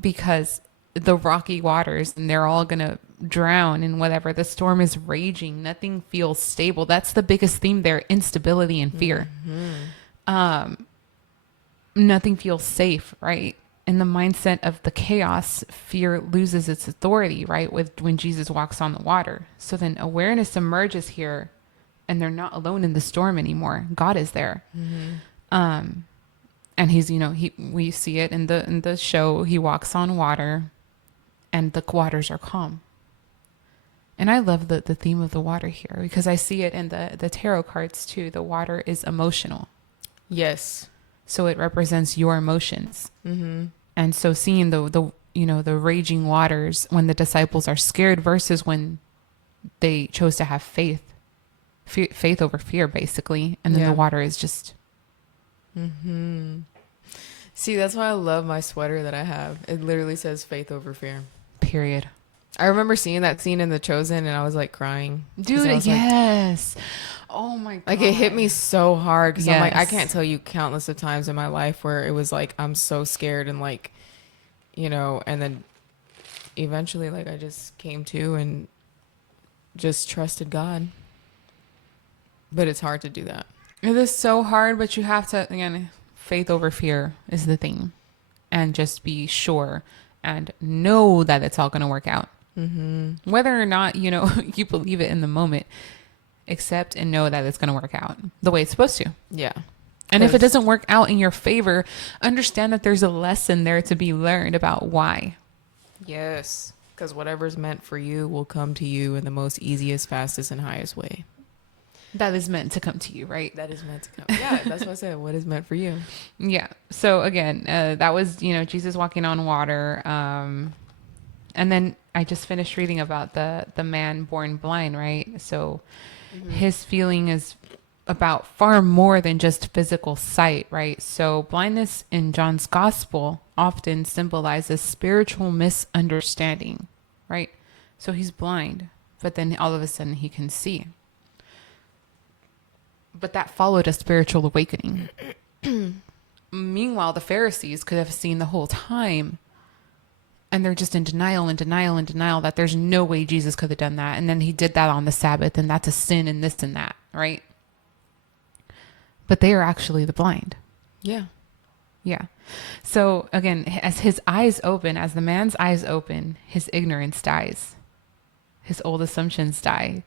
because the rocky waters, and they're all going to drown in whatever. The storm is raging. Nothing feels stable. That's the biggest theme there. Instability and fear. Mm-hmm. Nothing feels safe, right? In the mindset of the chaos, fear loses its authority, right? When Jesus walks on the water. So then awareness emerges here, and they're not alone in the storm anymore. God is there. Mm-hmm. And he's, we see it in the show. He walks on water, and the waters are calm. And I love the theme of the water here, because I see it in the tarot cards too. The water is emotional. Yes. So it represents your emotions. Mm-hmm. And so seeing the raging waters when the disciples are scared versus when they chose to have faith over fear, basically. And then the water is just. Mm-hmm. See, that's why I love my sweater that I have. It literally says faith over fear. Period. I remember seeing that scene in The Chosen, and I was like crying. Dude, yes. Like, oh my God. Like, it hit me so hard, because I'm like, I can't tell you countless of times in my life where it was like, I'm so scared, and like, and then eventually, like, I just came to and just trusted God. But it's hard to do that. It is so hard, but you have to, again, faith over fear is the thing. And just be sure and know that it's all going to work out. Mm-hmm. Whether or not, you believe it in the moment, accept and know that it's going to work out the way it's supposed to. Yeah. And if it doesn't work out in your favor, understand that there's a lesson there to be learned about why. Yes. Because whatever's meant for you will come to you in the most easiest, fastest, and highest way. That is meant to come to you, right? That is meant to come. Yeah, that's what I said. What is meant for you? Yeah. So again, that was, Jesus walking on water. And then I just finished reading about the man born blind, right? So his feeling is about far more than just physical sight, right? So blindness in John's gospel often symbolizes spiritual misunderstanding, right? So he's blind, but then all of a sudden he can see. But that followed a spiritual awakening. Meanwhile, the Pharisees could have seen the whole time and they're just in denial and denial and denial that there's no way Jesus could have done that. And then he did that on the Sabbath, and that's a sin and this and that, right? But they are actually the blind. Yeah. Yeah. So again, as his eyes open, as the man's eyes open, his ignorance dies. His old assumptions die.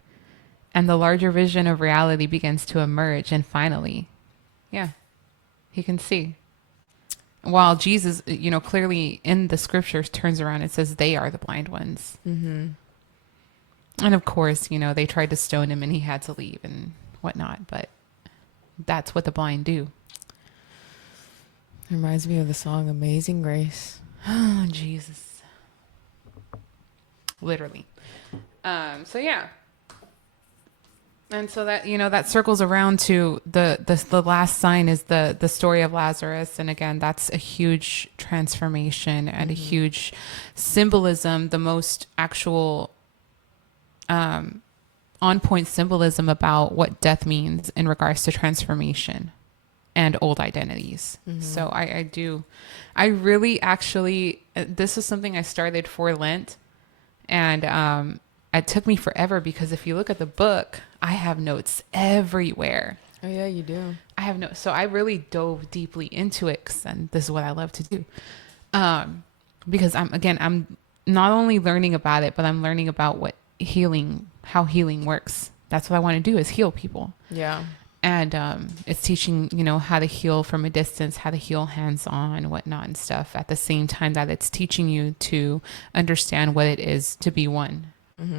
And the larger vision of reality begins to emerge. And finally, yeah, he can see. While Jesus, clearly in the scriptures turns around and says they are the blind ones. Mm-hmm. And of course, they tried to stone him and he had to leave and whatnot. But that's what the blind do. Reminds me of the song Amazing Grace. Oh, Jesus. Literally. So yeah. And so that, that circles around to the last sign is the story of Lazarus. And again, that's a huge transformation and a huge symbolism, the most actual on point symbolism about what death means in regards to transformation and old identities. So I really actually, this is something I started for Lent, and it took me forever because if you look at the book, I have notes everywhere. Oh yeah, you do. I have notes. So I really dove deeply into it, and this is what I love to do. Because I'm not only learning about it, but I'm learning about how healing works. That's what I want to do, is heal people. Yeah. And it's teaching, how to heal from a distance, how to heal hands-on, whatnot and stuff, at the same time that it's teaching you to understand what it is to be one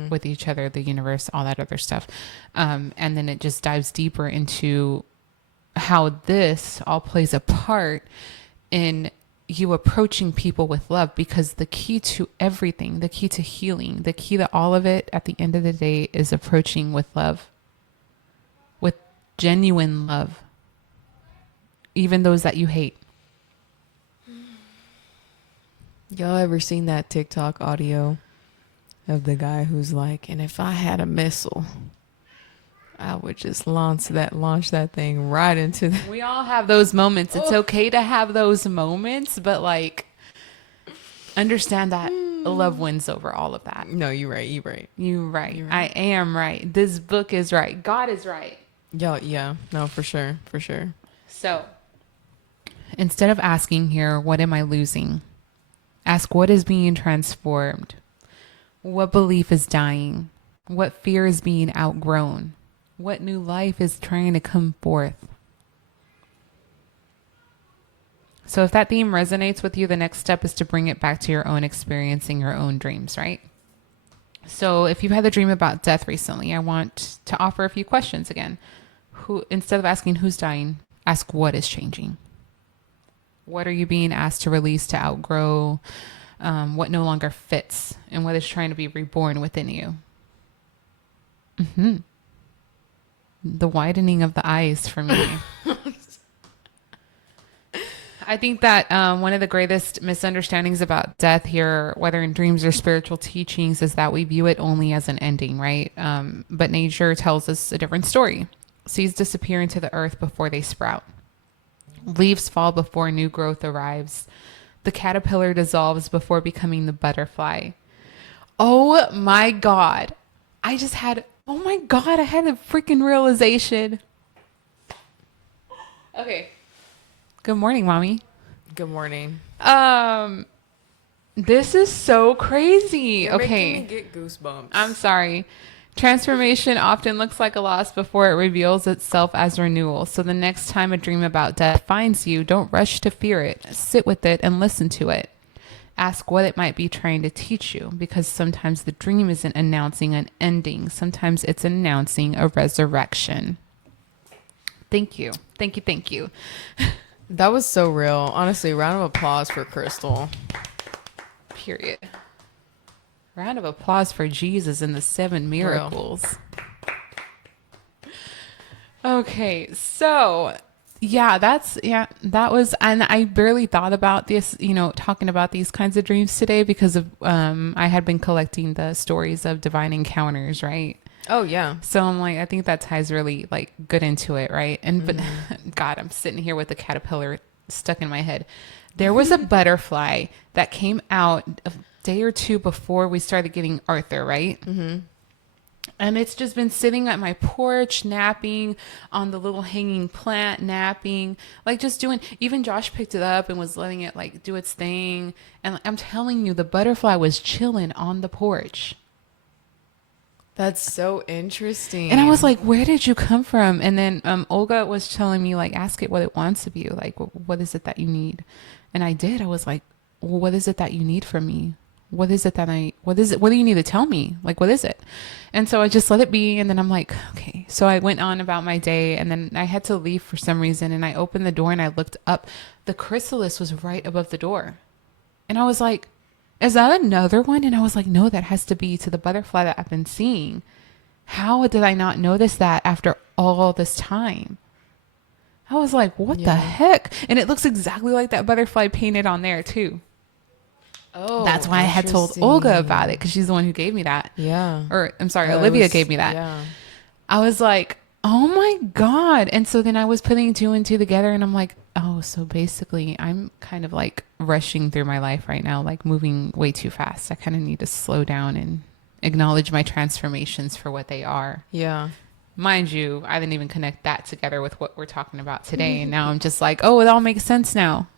with each other, the universe, all that other stuff. And then it just dives deeper into how this all plays a part in you approaching people with love, because the key to everything, the key to healing, the key to all of it at the end of the day is approaching with love. Genuine love, even those that you hate. Y'all ever seen that TikTok audio of the guy who's like, and if I had a missile, I would just launch that thing right into the... We all have those moments. It's okay to have those moments, but understand that love wins over all of that. No, you're right. You're right. You're right. I am right. This book is right. God is right. Yeah, no, for sure. So instead of asking here, what am I losing? Ask what is being transformed? What belief is dying? What fear is being outgrown? What new life is trying to come forth? So if that theme resonates with you, the next step is to bring it back to your own experiencing your own dreams, right? So if you've had a dream about death recently, I want to offer a few questions again. Instead of asking who's dying, ask what is changing. What are you being asked to release, to outgrow? What no longer fits, and what is trying to be reborn within you? The widening of the eyes for me. I think that one of the greatest misunderstandings about death here, whether in dreams or spiritual teachings, is that we view it only as an ending, right? But nature tells us a different story. Seeds disappear into the earth before they sprout. Leaves fall before new growth arrives. The caterpillar dissolves before becoming the butterfly. Oh my God. I had a freaking realization. Okay. Good morning, Mommy. Good morning. This is so crazy. You're Okay. making me get goosebumps. I'm sorry. Transformation often looks like a loss before it reveals itself as renewal. So the next time a dream about death finds you, don't rush to fear it. Sit with it and listen to it. Ask what it might be trying to teach you, because sometimes the dream isn't announcing an ending. Sometimes it's announcing a resurrection. Thank you. Thank you. Thank you. That was so real. Honestly, round of applause for Crystal. Period. Round of applause for Jesus and the 7 miracles. Okay, so that was, and I barely thought about this, talking about these kinds of dreams today because of, I had been collecting the stories of divine encounters, right? Oh yeah. So I'm like, I think that ties really good into it, right? And but God, I'm sitting here with the caterpillar stuck in my head. There was a butterfly that came out day or two before we started getting Arthur, right? Mm-hmm. And it's just been sitting at my porch, napping on the little hanging plant, napping, like just doing, even Josh picked it up and was letting it like do its thing. And I'm telling you, the butterfly was chilling on the porch. That's so interesting. And I was like, where did you come from? And then Olga was telling me, like, ask it what it wants of you. Like, what is it that you need? And I did. I was like, well, what is it that you need from me? What is it that what do you need to tell me? Like, what is it? And so I just let it be. And then I'm like, okay. So I went on about my day, and then I had to leave for some reason. And I opened the door and I looked up. The chrysalis was right above the door. And I was like, is that another one? And I was like, no, that has to be to the butterfly that I've been seeing. How did I not notice that after all this time? I was like, what the heck? And it looks exactly like that butterfly painted on there too. Oh, that's why I had told Olga about it, because she's the one who gave me that. Yeah. Or I'm sorry, Olivia gave me that. Yeah. I was like, oh my God. And so then I was putting two and two together, and I'm like, oh, so basically I'm kind of like rushing through my life right now, like moving way too fast. I kind of need to slow down and acknowledge my transformations for what they are. Yeah. Mind you, I didn't even connect that together with what we're talking about today. And now I'm just like, oh, it all makes sense now.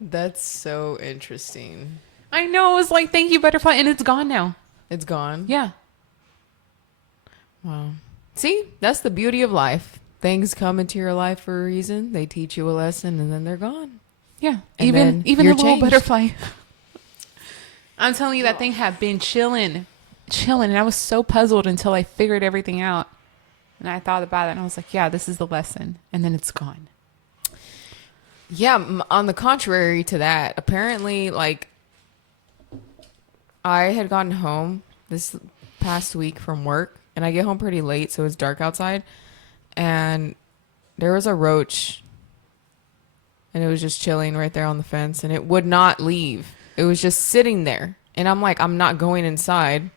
That's so interesting. I know. It was like, thank you, butterfly. And it's gone now. It's gone? Yeah. Wow. See, that's the beauty of life. Things come into your life for a reason. They teach you a lesson, and then they're gone. Yeah. And even the you're little changed. butterfly. I'm telling you, that thing had been chilling. And I was so puzzled until I figured everything out. And I thought about it, and I was like, yeah, this is the lesson. And then it's gone. Yeah, on the contrary to that, apparently, like, I had gotten home this past week from work, and I get home pretty late, so it's dark outside, and there was a roach, and it was just chilling right there on the fence, and it would not leave. It was just sitting there, and I'm like, I'm not going inside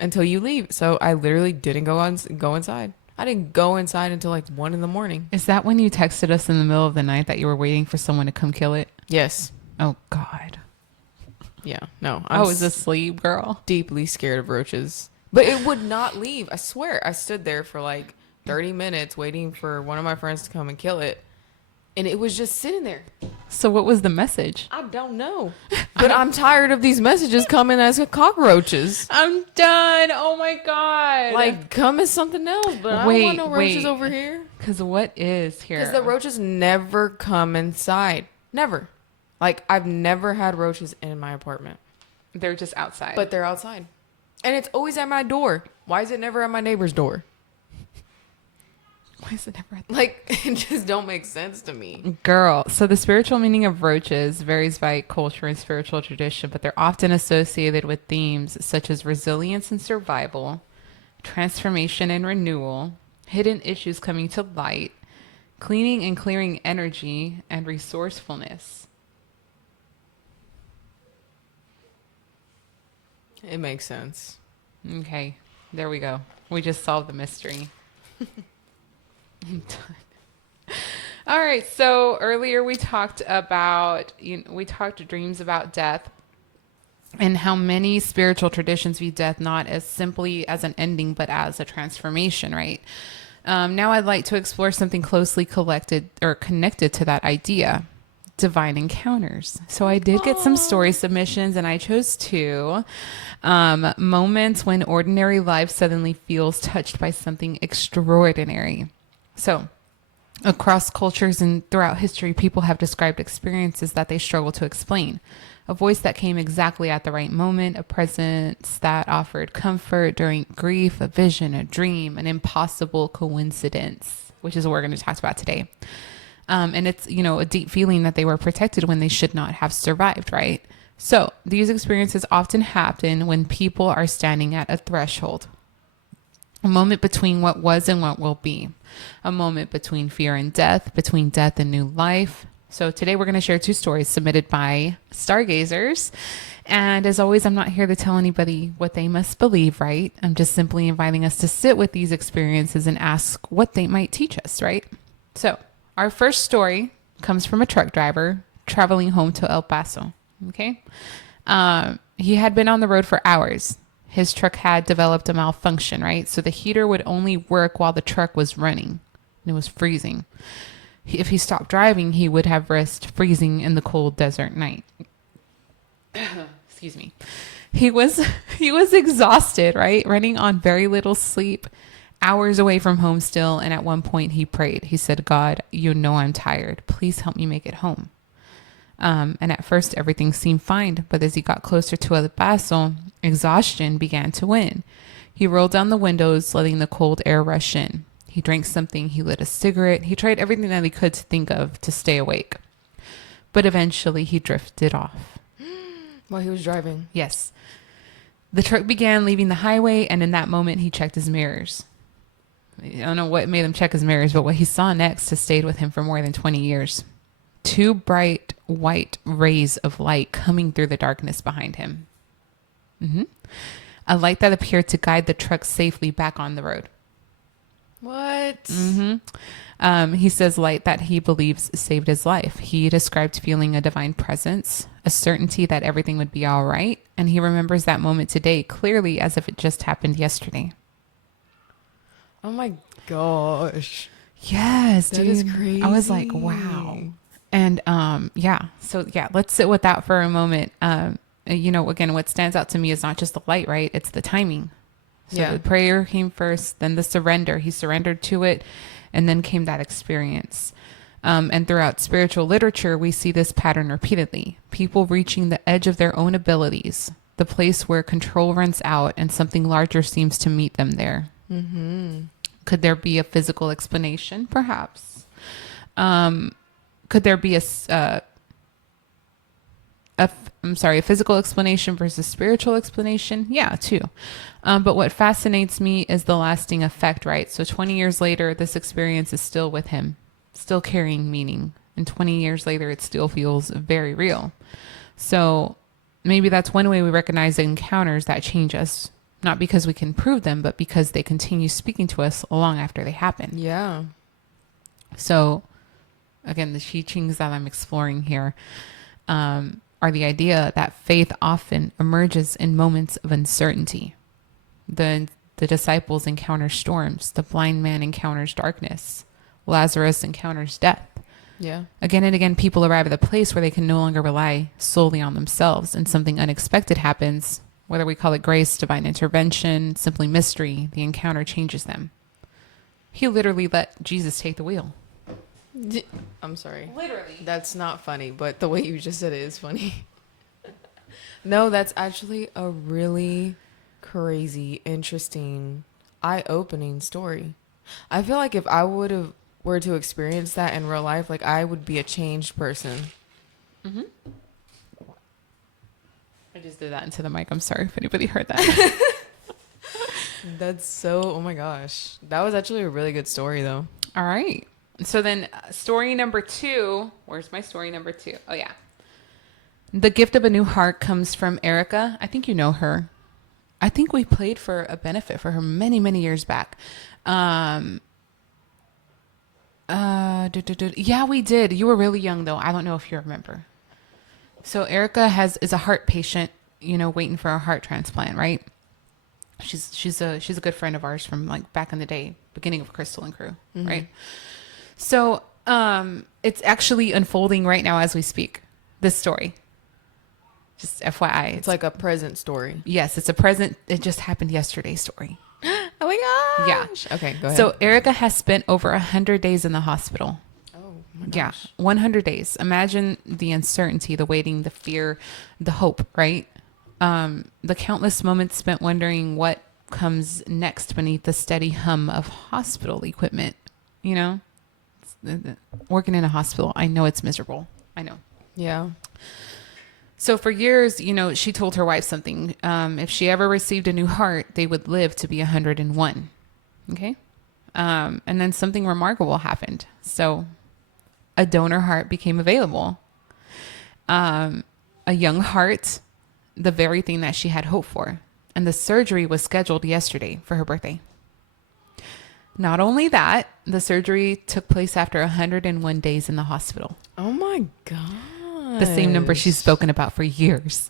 until you leave. So I literally didn't go inside. I didn't go inside until like 1 a.m. Is that when you texted us in the middle of the night that you were waiting for someone to come kill it? Yes. Oh, God. Yeah. No. I was asleep, girl. Deeply scared of roaches. But it would not leave. I swear. I stood there for like 30 minutes waiting for one of my friends to come and kill it. And it was just sitting there. So what was the message? I don't know. But I'm tired of these messages coming as cockroaches. I'm done. Oh, my God. Like, come as something else. But I don't want no roaches over here. Because what is here? Because the roaches never come inside. Never. Like, I've never had roaches in my apartment. They're just outside. But they're outside. And it's always at my door. Why is it never at my neighbor's door? Why is it never at the... Like, it just don't make sense to me. Girl, so the spiritual meaning of roaches varies by culture and spiritual tradition, but they're often associated with themes such as resilience and survival, transformation and renewal, hidden issues coming to light, cleaning and clearing energy, and resourcefulness. It makes sense. Okay, there we go. We just solved the mystery. I'm done. All right. So earlier we talked about, we talked dreams about death and how many spiritual traditions view death not as simply as an ending, but as a transformation, right? Now I'd like to explore something closely connected to that idea. Divine encounters. So I did get some story submissions, and I chose two moments when ordinary life suddenly feels touched by something extraordinary. So across cultures and throughout history, people have described experiences that they struggle to explain. A voice that came exactly at the right moment, a presence that offered comfort during grief, a vision, a dream, an impossible coincidence, which is what we're going to talk about today. And it's, a deep feeling that they were protected when they should not have survived, right? So these experiences often happen when people are standing at a threshold, a moment between what was and what will be, a moment between fear and death, between death and new life. So today we're going to share two stories submitted by stargazers. And as always, I'm not here to tell anybody what they must believe, right? I'm just simply inviting us to sit with these experiences and ask what they might teach us, right? So our first story comes from a truck driver traveling home to El Paso. Okay. He had been on the road for hours. His truck had developed a malfunction, right? So the heater would only work while the truck was running. And it was freezing. If he stopped driving, he would have risked freezing in the cold desert night. Excuse me. He was exhausted, right? Running on very little sleep, hours away from home still. And at one point he prayed. He said, God, you know I'm tired. Please help me make it home. And at first everything seemed fine. But as he got closer to El Paso, exhaustion began to win. He rolled down the windows, letting the cold air rush in. He drank something. He lit a cigarette. He tried everything that he could to think of to stay awake. But eventually he drifted off. While he was driving. Yes. The truck began leaving the highway, and in that moment he checked his mirrors. I don't know what made him check his mirrors, but what he saw next has stayed with him for more than 20 years. Two bright white rays of light coming through the darkness behind him. A light that appeared to guide the truck safely back on the road. What? He says light that he believes saved his life. He described feeling a divine presence, a certainty that everything would be all right. And he remembers that moment today clearly as if it just happened yesterday. Oh my gosh. Yes, That dude. is crazy. I was like, wow. And so let's sit with that for a moment. Again, what stands out to me is not just the light, right? It's the timing. So the prayer came first, then the surrender. He surrendered to it, and then came that experience. And throughout spiritual literature, we see this pattern repeatedly. People reaching the edge of their own abilities, the place where control runs out and something larger seems to meet them there. Could there be a physical explanation? Perhaps. Could there be a physical explanation versus spiritual explanation? Yeah, too. But what fascinates me is the lasting effect, right? So 20 years later, this experience is still with him, still carrying meaning. And 20 years later, it still feels very real. So maybe that's one way we recognize encounters that change us, not because we can prove them, but because they continue speaking to us long after they happen. Yeah. So again, the teachings that I'm exploring here, are the idea that faith often emerges in moments of uncertainty. The disciples encounter storms. The blind man encounters darkness. Lazarus encounters death. Yeah. Again and again, people arrive at a place where they can no longer rely solely on themselves, and something unexpected happens. Whether we call it grace, divine intervention, simply mystery, the encounter changes them. He literally let Jesus take the wheel. I'm sorry. Literally. That's not funny, but the way you just said it is funny. No, that's actually a really crazy, interesting, eye-opening story. I feel like if I were to experience that in real life, like I would be a changed person. I just did that into the mic. I'm sorry if anybody heard that. That's so, oh my gosh. That was actually a really good story though. All right. So then story number 2, where's my story number 2? Oh yeah. The gift of a new heart comes from Erica. I think you know her. I think we played for a benefit for her many, many years back. Yeah, we did. You were really young though. I don't know if you remember. So Erica is a heart patient, waiting for a heart transplant, right? She's a good friend of ours from like back in the day, beginning of Crystal and Crew, right? So it's actually unfolding right now as we speak, this story. Just FYI. It's like a present story. Yes, it's a present. It just happened yesterday story. Oh my gosh. Yeah. Okay, go ahead. So Erica has spent over 100 days in the hospital. Oh my Yeah, gosh. 100 days. Imagine the uncertainty, the waiting, the fear, the hope, right? The countless moments spent wondering what comes next beneath the steady hum of hospital equipment. Working in a hospital, I know it's miserable. I know. Yeah. So for years, she told her wife something. If she ever received a new heart, they would live to be 101. Okay. And then something remarkable happened. So a donor heart became available. A young heart, the very thing that she had hoped for. And the surgery was scheduled yesterday for her birthday. Not only that, the surgery took place after 101 days in the hospital. Oh my god. The same number she's spoken about for years.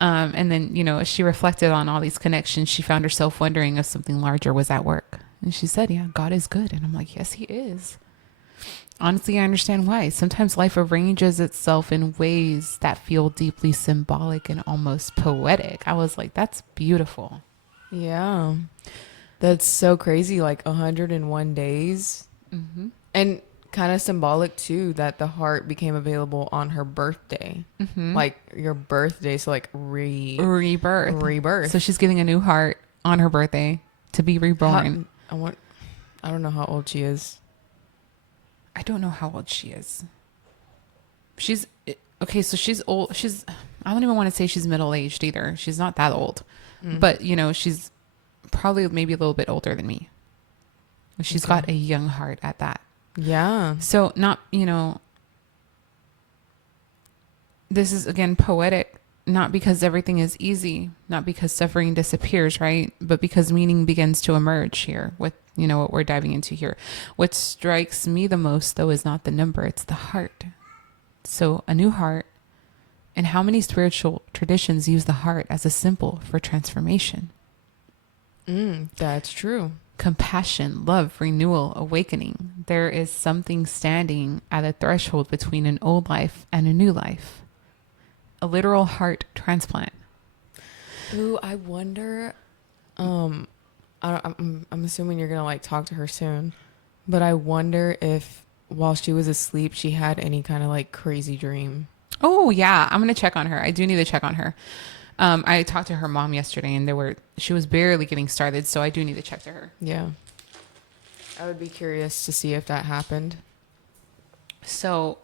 And then, as she reflected on all these connections, she found herself wondering if something larger was at work. And she said, yeah, God is good. And I'm like, yes, he is. Honestly, I understand why. Sometimes life arranges itself in ways that feel deeply symbolic and almost poetic. I was like, that's beautiful. Yeah. That's so crazy. Like 101 days. Mm-hmm. And kind of symbolic too that the heart became available on her birthday. Mm-hmm. Like your birthday. So like Rebirth. So rebirth. she's getting a new heart on her birthday to be reborn. I don't know how old she is. I don't know how old she is. She's okay. So she's old. I don't even want to say she's middle-aged either. She's not that old, but she's probably maybe a little bit older than me. She's got a young heart at that. Yeah. So this is again poetic, not because everything is easy, not because suffering disappears, right? But because meaning begins to emerge here with, what we're diving into here. What strikes me the most though is not the number, it's the heart. So a new heart, and how many spiritual traditions use the heart as a symbol for transformation? That's true. Compassion, love, renewal, awakening. There is something standing at a threshold between an old life and a new life. A literal heart transplant. Ooh, I wonder. I'm assuming you're gonna talk to her soon, but I wonder if while she was asleep she had any kind of crazy dream. Oh yeah, I'm gonna check on her. I do need to check on her. I talked to her mom yesterday, and she was barely getting started, so I do need to check to her. Yeah, I would be curious to see if that happened. So,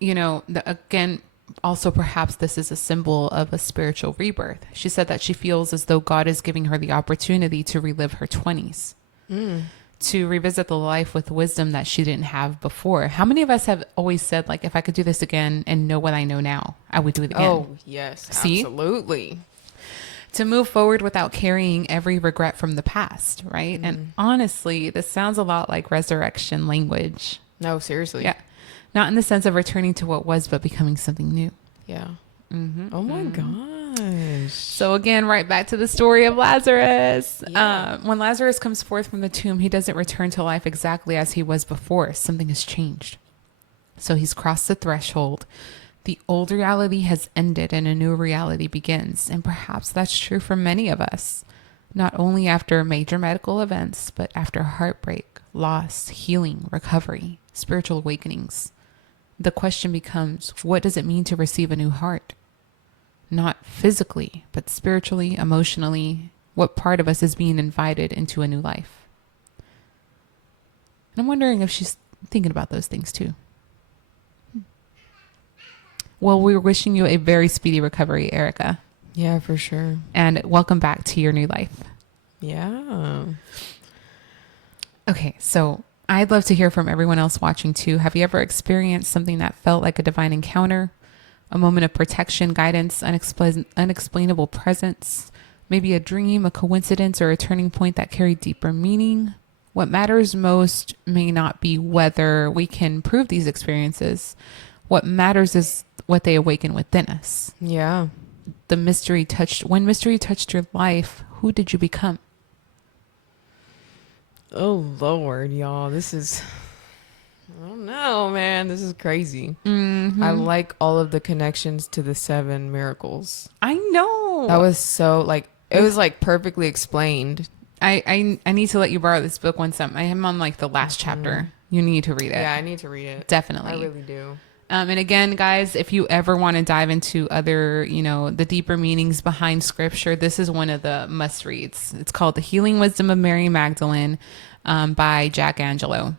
again, also perhaps this is a symbol of a spiritual rebirth. She said that she feels as though God is giving her the opportunity to relive her 20s, to revisit the life with wisdom that she didn't have before. How many of us have always said, if I could do this again and know what I know now, I would do it again? Oh, yes, See? Absolutely. To move forward without carrying every regret from the past, right? And honestly, this sounds a lot like resurrection language. No, seriously. Yeah. Not in the sense of returning to what was, but becoming something new. Yeah. Oh my gosh. So again, right back to the story of Lazarus. Yeah. When Lazarus comes forth from the tomb, he doesn't return to life exactly as he was before. Something has changed. So he's crossed the threshold. The old reality has ended and a new reality begins. And perhaps that's true for many of us, not only after major medical events, but after heartbreak, loss, healing, recovery, spiritual awakenings. The question becomes, what does it mean to receive a new heart? Not physically, but spiritually, emotionally. What part of us is being invited into a new life? And I'm wondering if she's thinking about those things too. Well, we're wishing you a very speedy recovery, Erica. Yeah, for sure. And welcome back to your new life. Yeah. Okay, so I'd love to hear from everyone else watching too. Have you ever experienced something that felt like a divine encounter? A moment of protection, guidance, unexplainable presence, maybe a dream, a coincidence, or a turning point that carried deeper meaning? What matters most may not be whether we can prove these experiences. What matters is what they awaken within us. Yeah. When mystery touched your life, who did you become? Oh, Lord, y'all. This is... I don't know, man. This is crazy. Mm-hmm. I like all of the connections to the 7 miracles. I know. That was so, it was, perfectly explained. I need to let you borrow this book once. I am on, the last chapter. You need to read it. Yeah, I need to read it. Definitely. I really do. And again, guys, if you ever want to dive into other, the deeper meanings behind scripture, this is one of the must reads. It's called The Healing Wisdom of Mary Magdalene by Jack Angelo.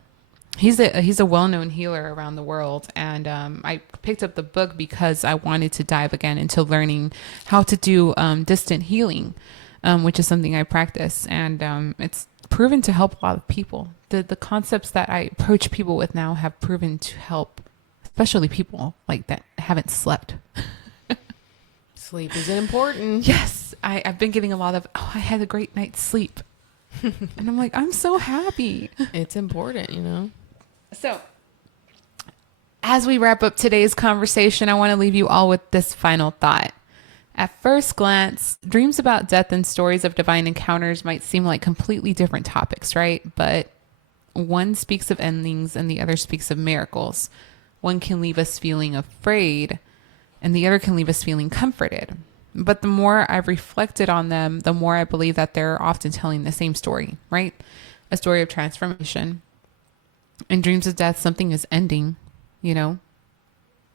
He's a well-known healer around the world. And I picked up the book because I wanted to dive again into learning how to do distant healing, which is something I practice. And it's proven to help a lot of people. The concepts that I approach people with now have proven to help, especially people that haven't slept. Sleep is important. Yes. I've been getting a lot of, I had a great night's sleep. And I'm like, I'm so happy. It's important, So as we wrap up today's conversation, I want to leave you all with this final thought. At first glance, dreams about death and stories of divine encounters might seem like completely different topics, right? But one speaks of endings and the other speaks of miracles. One can leave us feeling afraid and the other can leave us feeling comforted. But the more I've reflected on them, the more I believe that they're often telling the same story, right? A story of transformation. In dreams of death, something is ending, you know?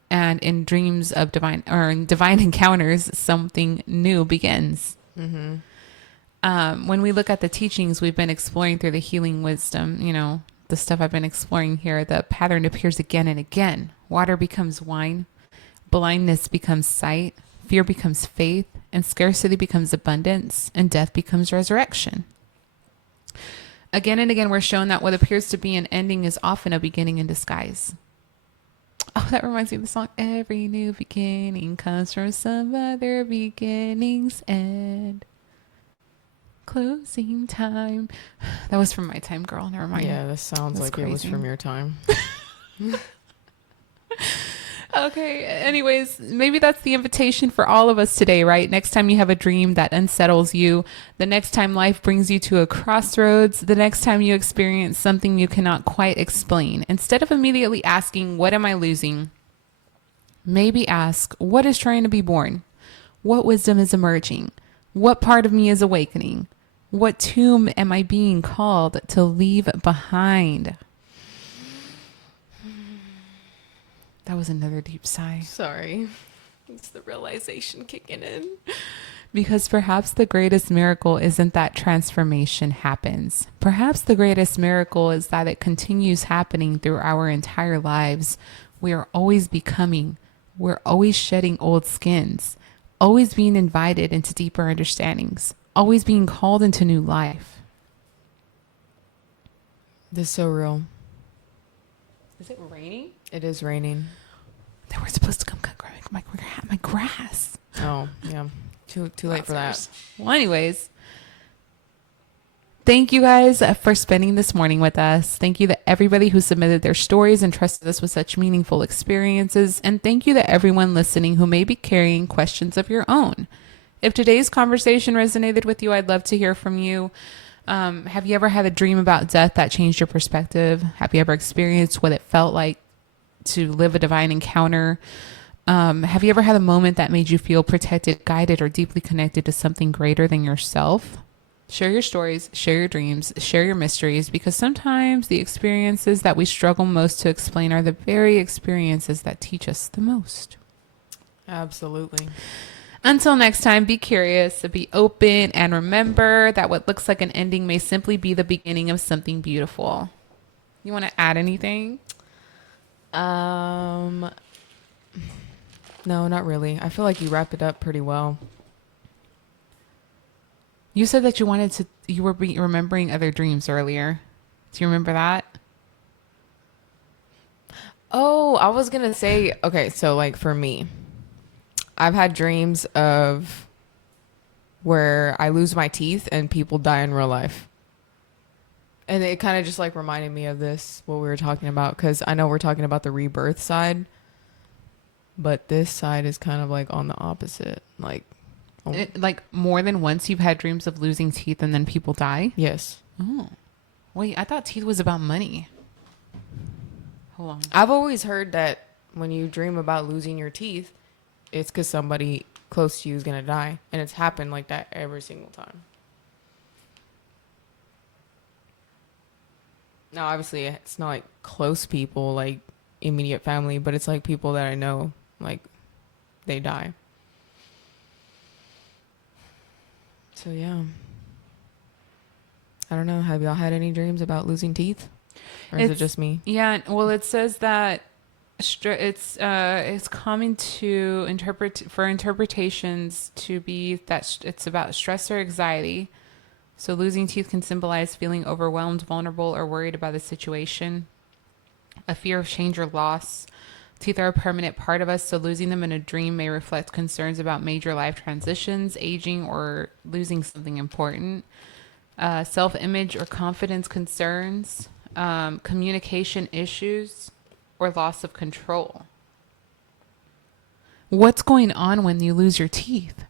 And in dreams of in divine encounters, something new begins. When we look at the teachings we've been exploring through the healing wisdom, you know, the stuff I've been exploring here, the pattern appears again and again. Water becomes wine, blindness becomes sight, fear becomes faith, and scarcity becomes abundance, and death becomes resurrection. Again and again, we're shown that what appears to be an ending is often a beginning in disguise. Oh, that reminds me of the song, Every New Beginning Comes from Some Other Beginning's End. Closing time. That was from my time, girl. Never mind. Yeah, this sounds That's like crazy. it was from your time. Okay. Anyways, maybe that's the invitation for all of us today, right? Next time you have a dream that unsettles you, the next time life brings you to a crossroads, the next time you experience something you cannot quite explain, instead of immediately asking, what am I losing? Maybe ask, what is trying to be born? What wisdom is emerging? What part of me is awakening? What tomb am I being called to leave behind? That was another deep sigh. Sorry. It's the realization kicking in. Because perhaps the greatest miracle isn't that transformation happens. Perhaps the greatest miracle is that it continues happening through our entire lives. We are always becoming. We're always shedding old skins. Always being invited into deeper understandings. Always being called into new life. This is so real. Is it raining? It is raining. They were supposed to come cut my grass. Oh, yeah. Too late for that. Well, anyways, thank you guys for spending this morning with us. Thank you to everybody who submitted their stories and trusted us with such meaningful experiences. And thank you to everyone listening who may be carrying questions of your own. If today's conversation resonated with you, I'd love to hear from you. Have you ever had a dream about death that changed your perspective? Have you ever experienced what it felt like to live a divine encounter? Have you ever had a moment that made you feel protected, guided, or deeply connected to something greater than yourself? Share your stories, share your dreams, share your mysteries, because sometimes the experiences that we struggle most to explain are the very experiences that teach us the most. Absolutely. Until next time, be curious, be open, and remember that what looks like an ending may simply be the beginning of something beautiful. You want to add anything? No, not really. I feel like you wrapped it up pretty well. You said that you were remembering other dreams earlier. Do you remember that? Oh, I was going to say, okay, so like for me, I've had dreams of where I lose my teeth and people die in real life. And it kind of just like reminded me of this, what we were talking about, because I know we're talking about the rebirth side, but this side is kind of like on the opposite. Like, Like more than once you've had dreams of losing teeth and then people die? yes. Oh, wait, I thought teeth was about money. Hold on. I've always heard that when you dream about losing your teeth, it's because somebody close to you is going to die. And it's happened like that every single time. Now, obviously, it's not like close people, like immediate family, but it's like people that I know, like they die. So, yeah. I don't know. Have y'all had any dreams about losing teeth? Or is it just me? Yeah, well, it says that it's common to interpretations to be that it's about stress or anxiety. So losing teeth can symbolize feeling overwhelmed, vulnerable, or worried about a situation. A fear of change or loss. Teeth are a permanent part of us, so losing them in a dream may reflect concerns about major life transitions, aging, or losing something important. Self-image or confidence concerns. Communication issues, or loss of control. What's going on when you lose your teeth?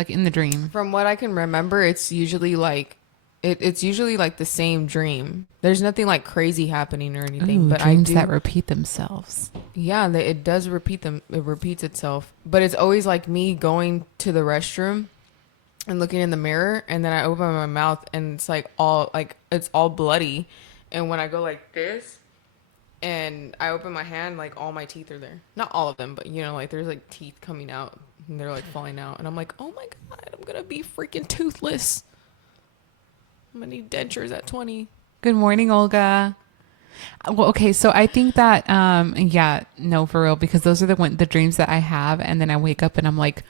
like in the dream? From what I can remember, it's usually like it's usually like the same dream. There's nothing like crazy happening or anything. Ooh, but dreams I do, that repeat themselves. yeah, it does repeat them. It repeats itself. But it's always like me going to the restroom and looking in the mirror, and then I open my mouth, and it's all bloody. And when I go like this, and I open my hand, like all my teeth are there. Not all of them, but you know, like there's like teeth coming out, and they're like falling out, and I'm like, oh my god, I'm gonna be freaking toothless. I'm gonna need dentures at 20. Good morning, Olga. Well, okay, so I think that yeah, no, for real, because those are the dreams that I have, and then I wake up and I'm like,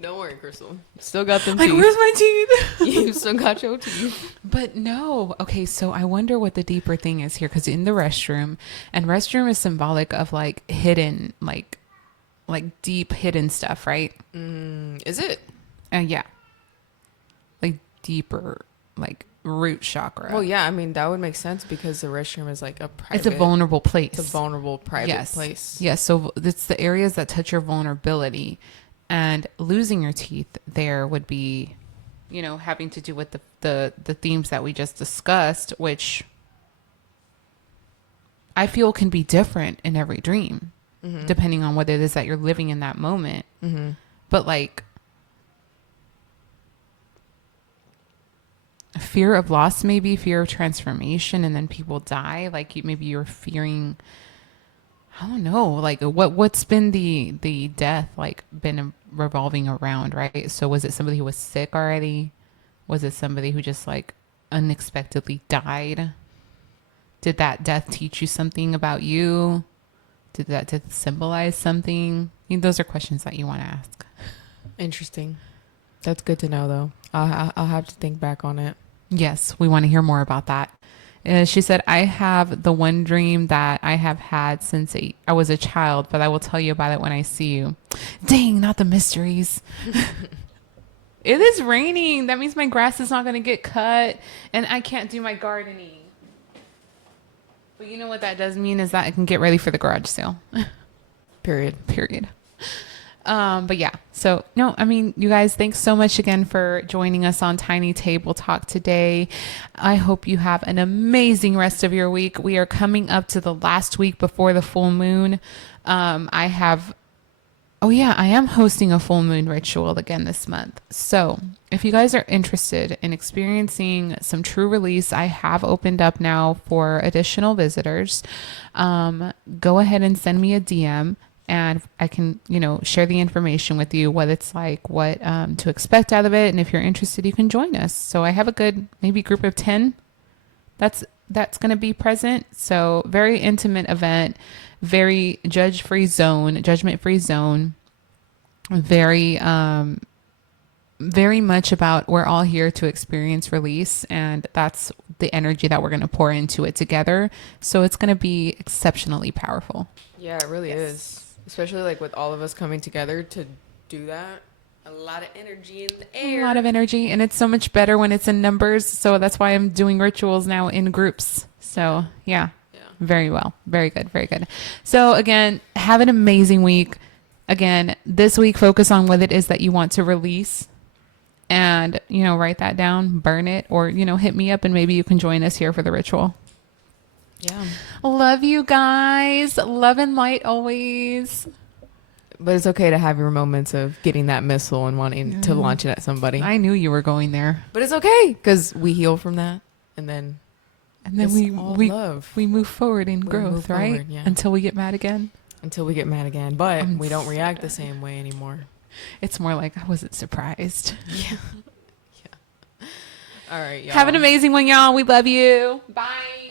Don't worry, Crystal. Still got them like, teeth. where's my teeth? You still got your teeth. But no, okay, so I wonder what the deeper thing is here, because in the restroom, and restroom is symbolic of like hidden, like deep hidden stuff, right? Is it? Yeah, like deeper, like root chakra. Well, yeah. I mean, that would make sense because the restroom is like a private. It's a vulnerable place. It's a vulnerable private place. Yes, so it's the areas that touch your vulnerability, and losing your teeth there would be, you know, having to do with the themes that we just discussed, which I feel can be different in every dream, depending on what it is that you're living in that moment. But like fear of loss, maybe fear of transformation, and then people die. Like maybe you're fearing, I don't know, like what's been the death like been revolving around, right? So was it somebody who was sick already? Was it somebody who just like unexpectedly died? Did that death teach you something about you? Did that death symbolize something? I mean, those are questions that you want to ask. Interesting. That's good to know, though. I'll have to think back on it. Yes, we want to hear more about that. She said, I have the one dream that I have had since I was a child, but I will tell you about it when I see you. Dang, not the mysteries. It is raining. That means my grass is not going to get cut and I can't do my gardening. But you know what that does mean is that I can get ready for the garage sale. Period. But yeah, so no, I mean, you guys, thanks so much again for joining us on Tiny Table Talk today. I hope you have an amazing rest of your week. We are coming up to the last week before the full moon. I am hosting a full moon ritual again this month. So if you guys are interested in experiencing some true release, I have opened up now for additional visitors. Go ahead and send me a DM. And I can, you know, share the information with you, what it's like, what to expect out of it. And if you're interested, you can join us. So I have a good maybe group of 10 that's going to be present. So very intimate event, very judgment-free zone, very, very much about we're all here to experience release. And that's the energy that we're going to pour into it together. So it's going to be exceptionally powerful. Yeah, it really is. Especially like with all of us coming together to do that. A lot of energy in the air. A lot of energy. And it's so much better when it's in numbers. So that's why I'm doing rituals now in groups. So yeah. Very well. Very good. Very good. So again, have an amazing week. Again, this week, focus on what it is that you want to release. And, you know, write that down, burn it, or, you know, hit me up and maybe you can join us here for the ritual. Yeah. Love you guys. Love and light always. But it's okay to have your moments of getting that missile and wanting to launch it at somebody. I knew you were going there. But it's okay because we heal from that. And then we love. We move forward in growth, right? Forward, yeah. Until we get mad again. But we don't react the same way anymore. It's more like I wasn't surprised. Yeah. All right, y'all. Have an amazing one, y'all. We love you. Bye.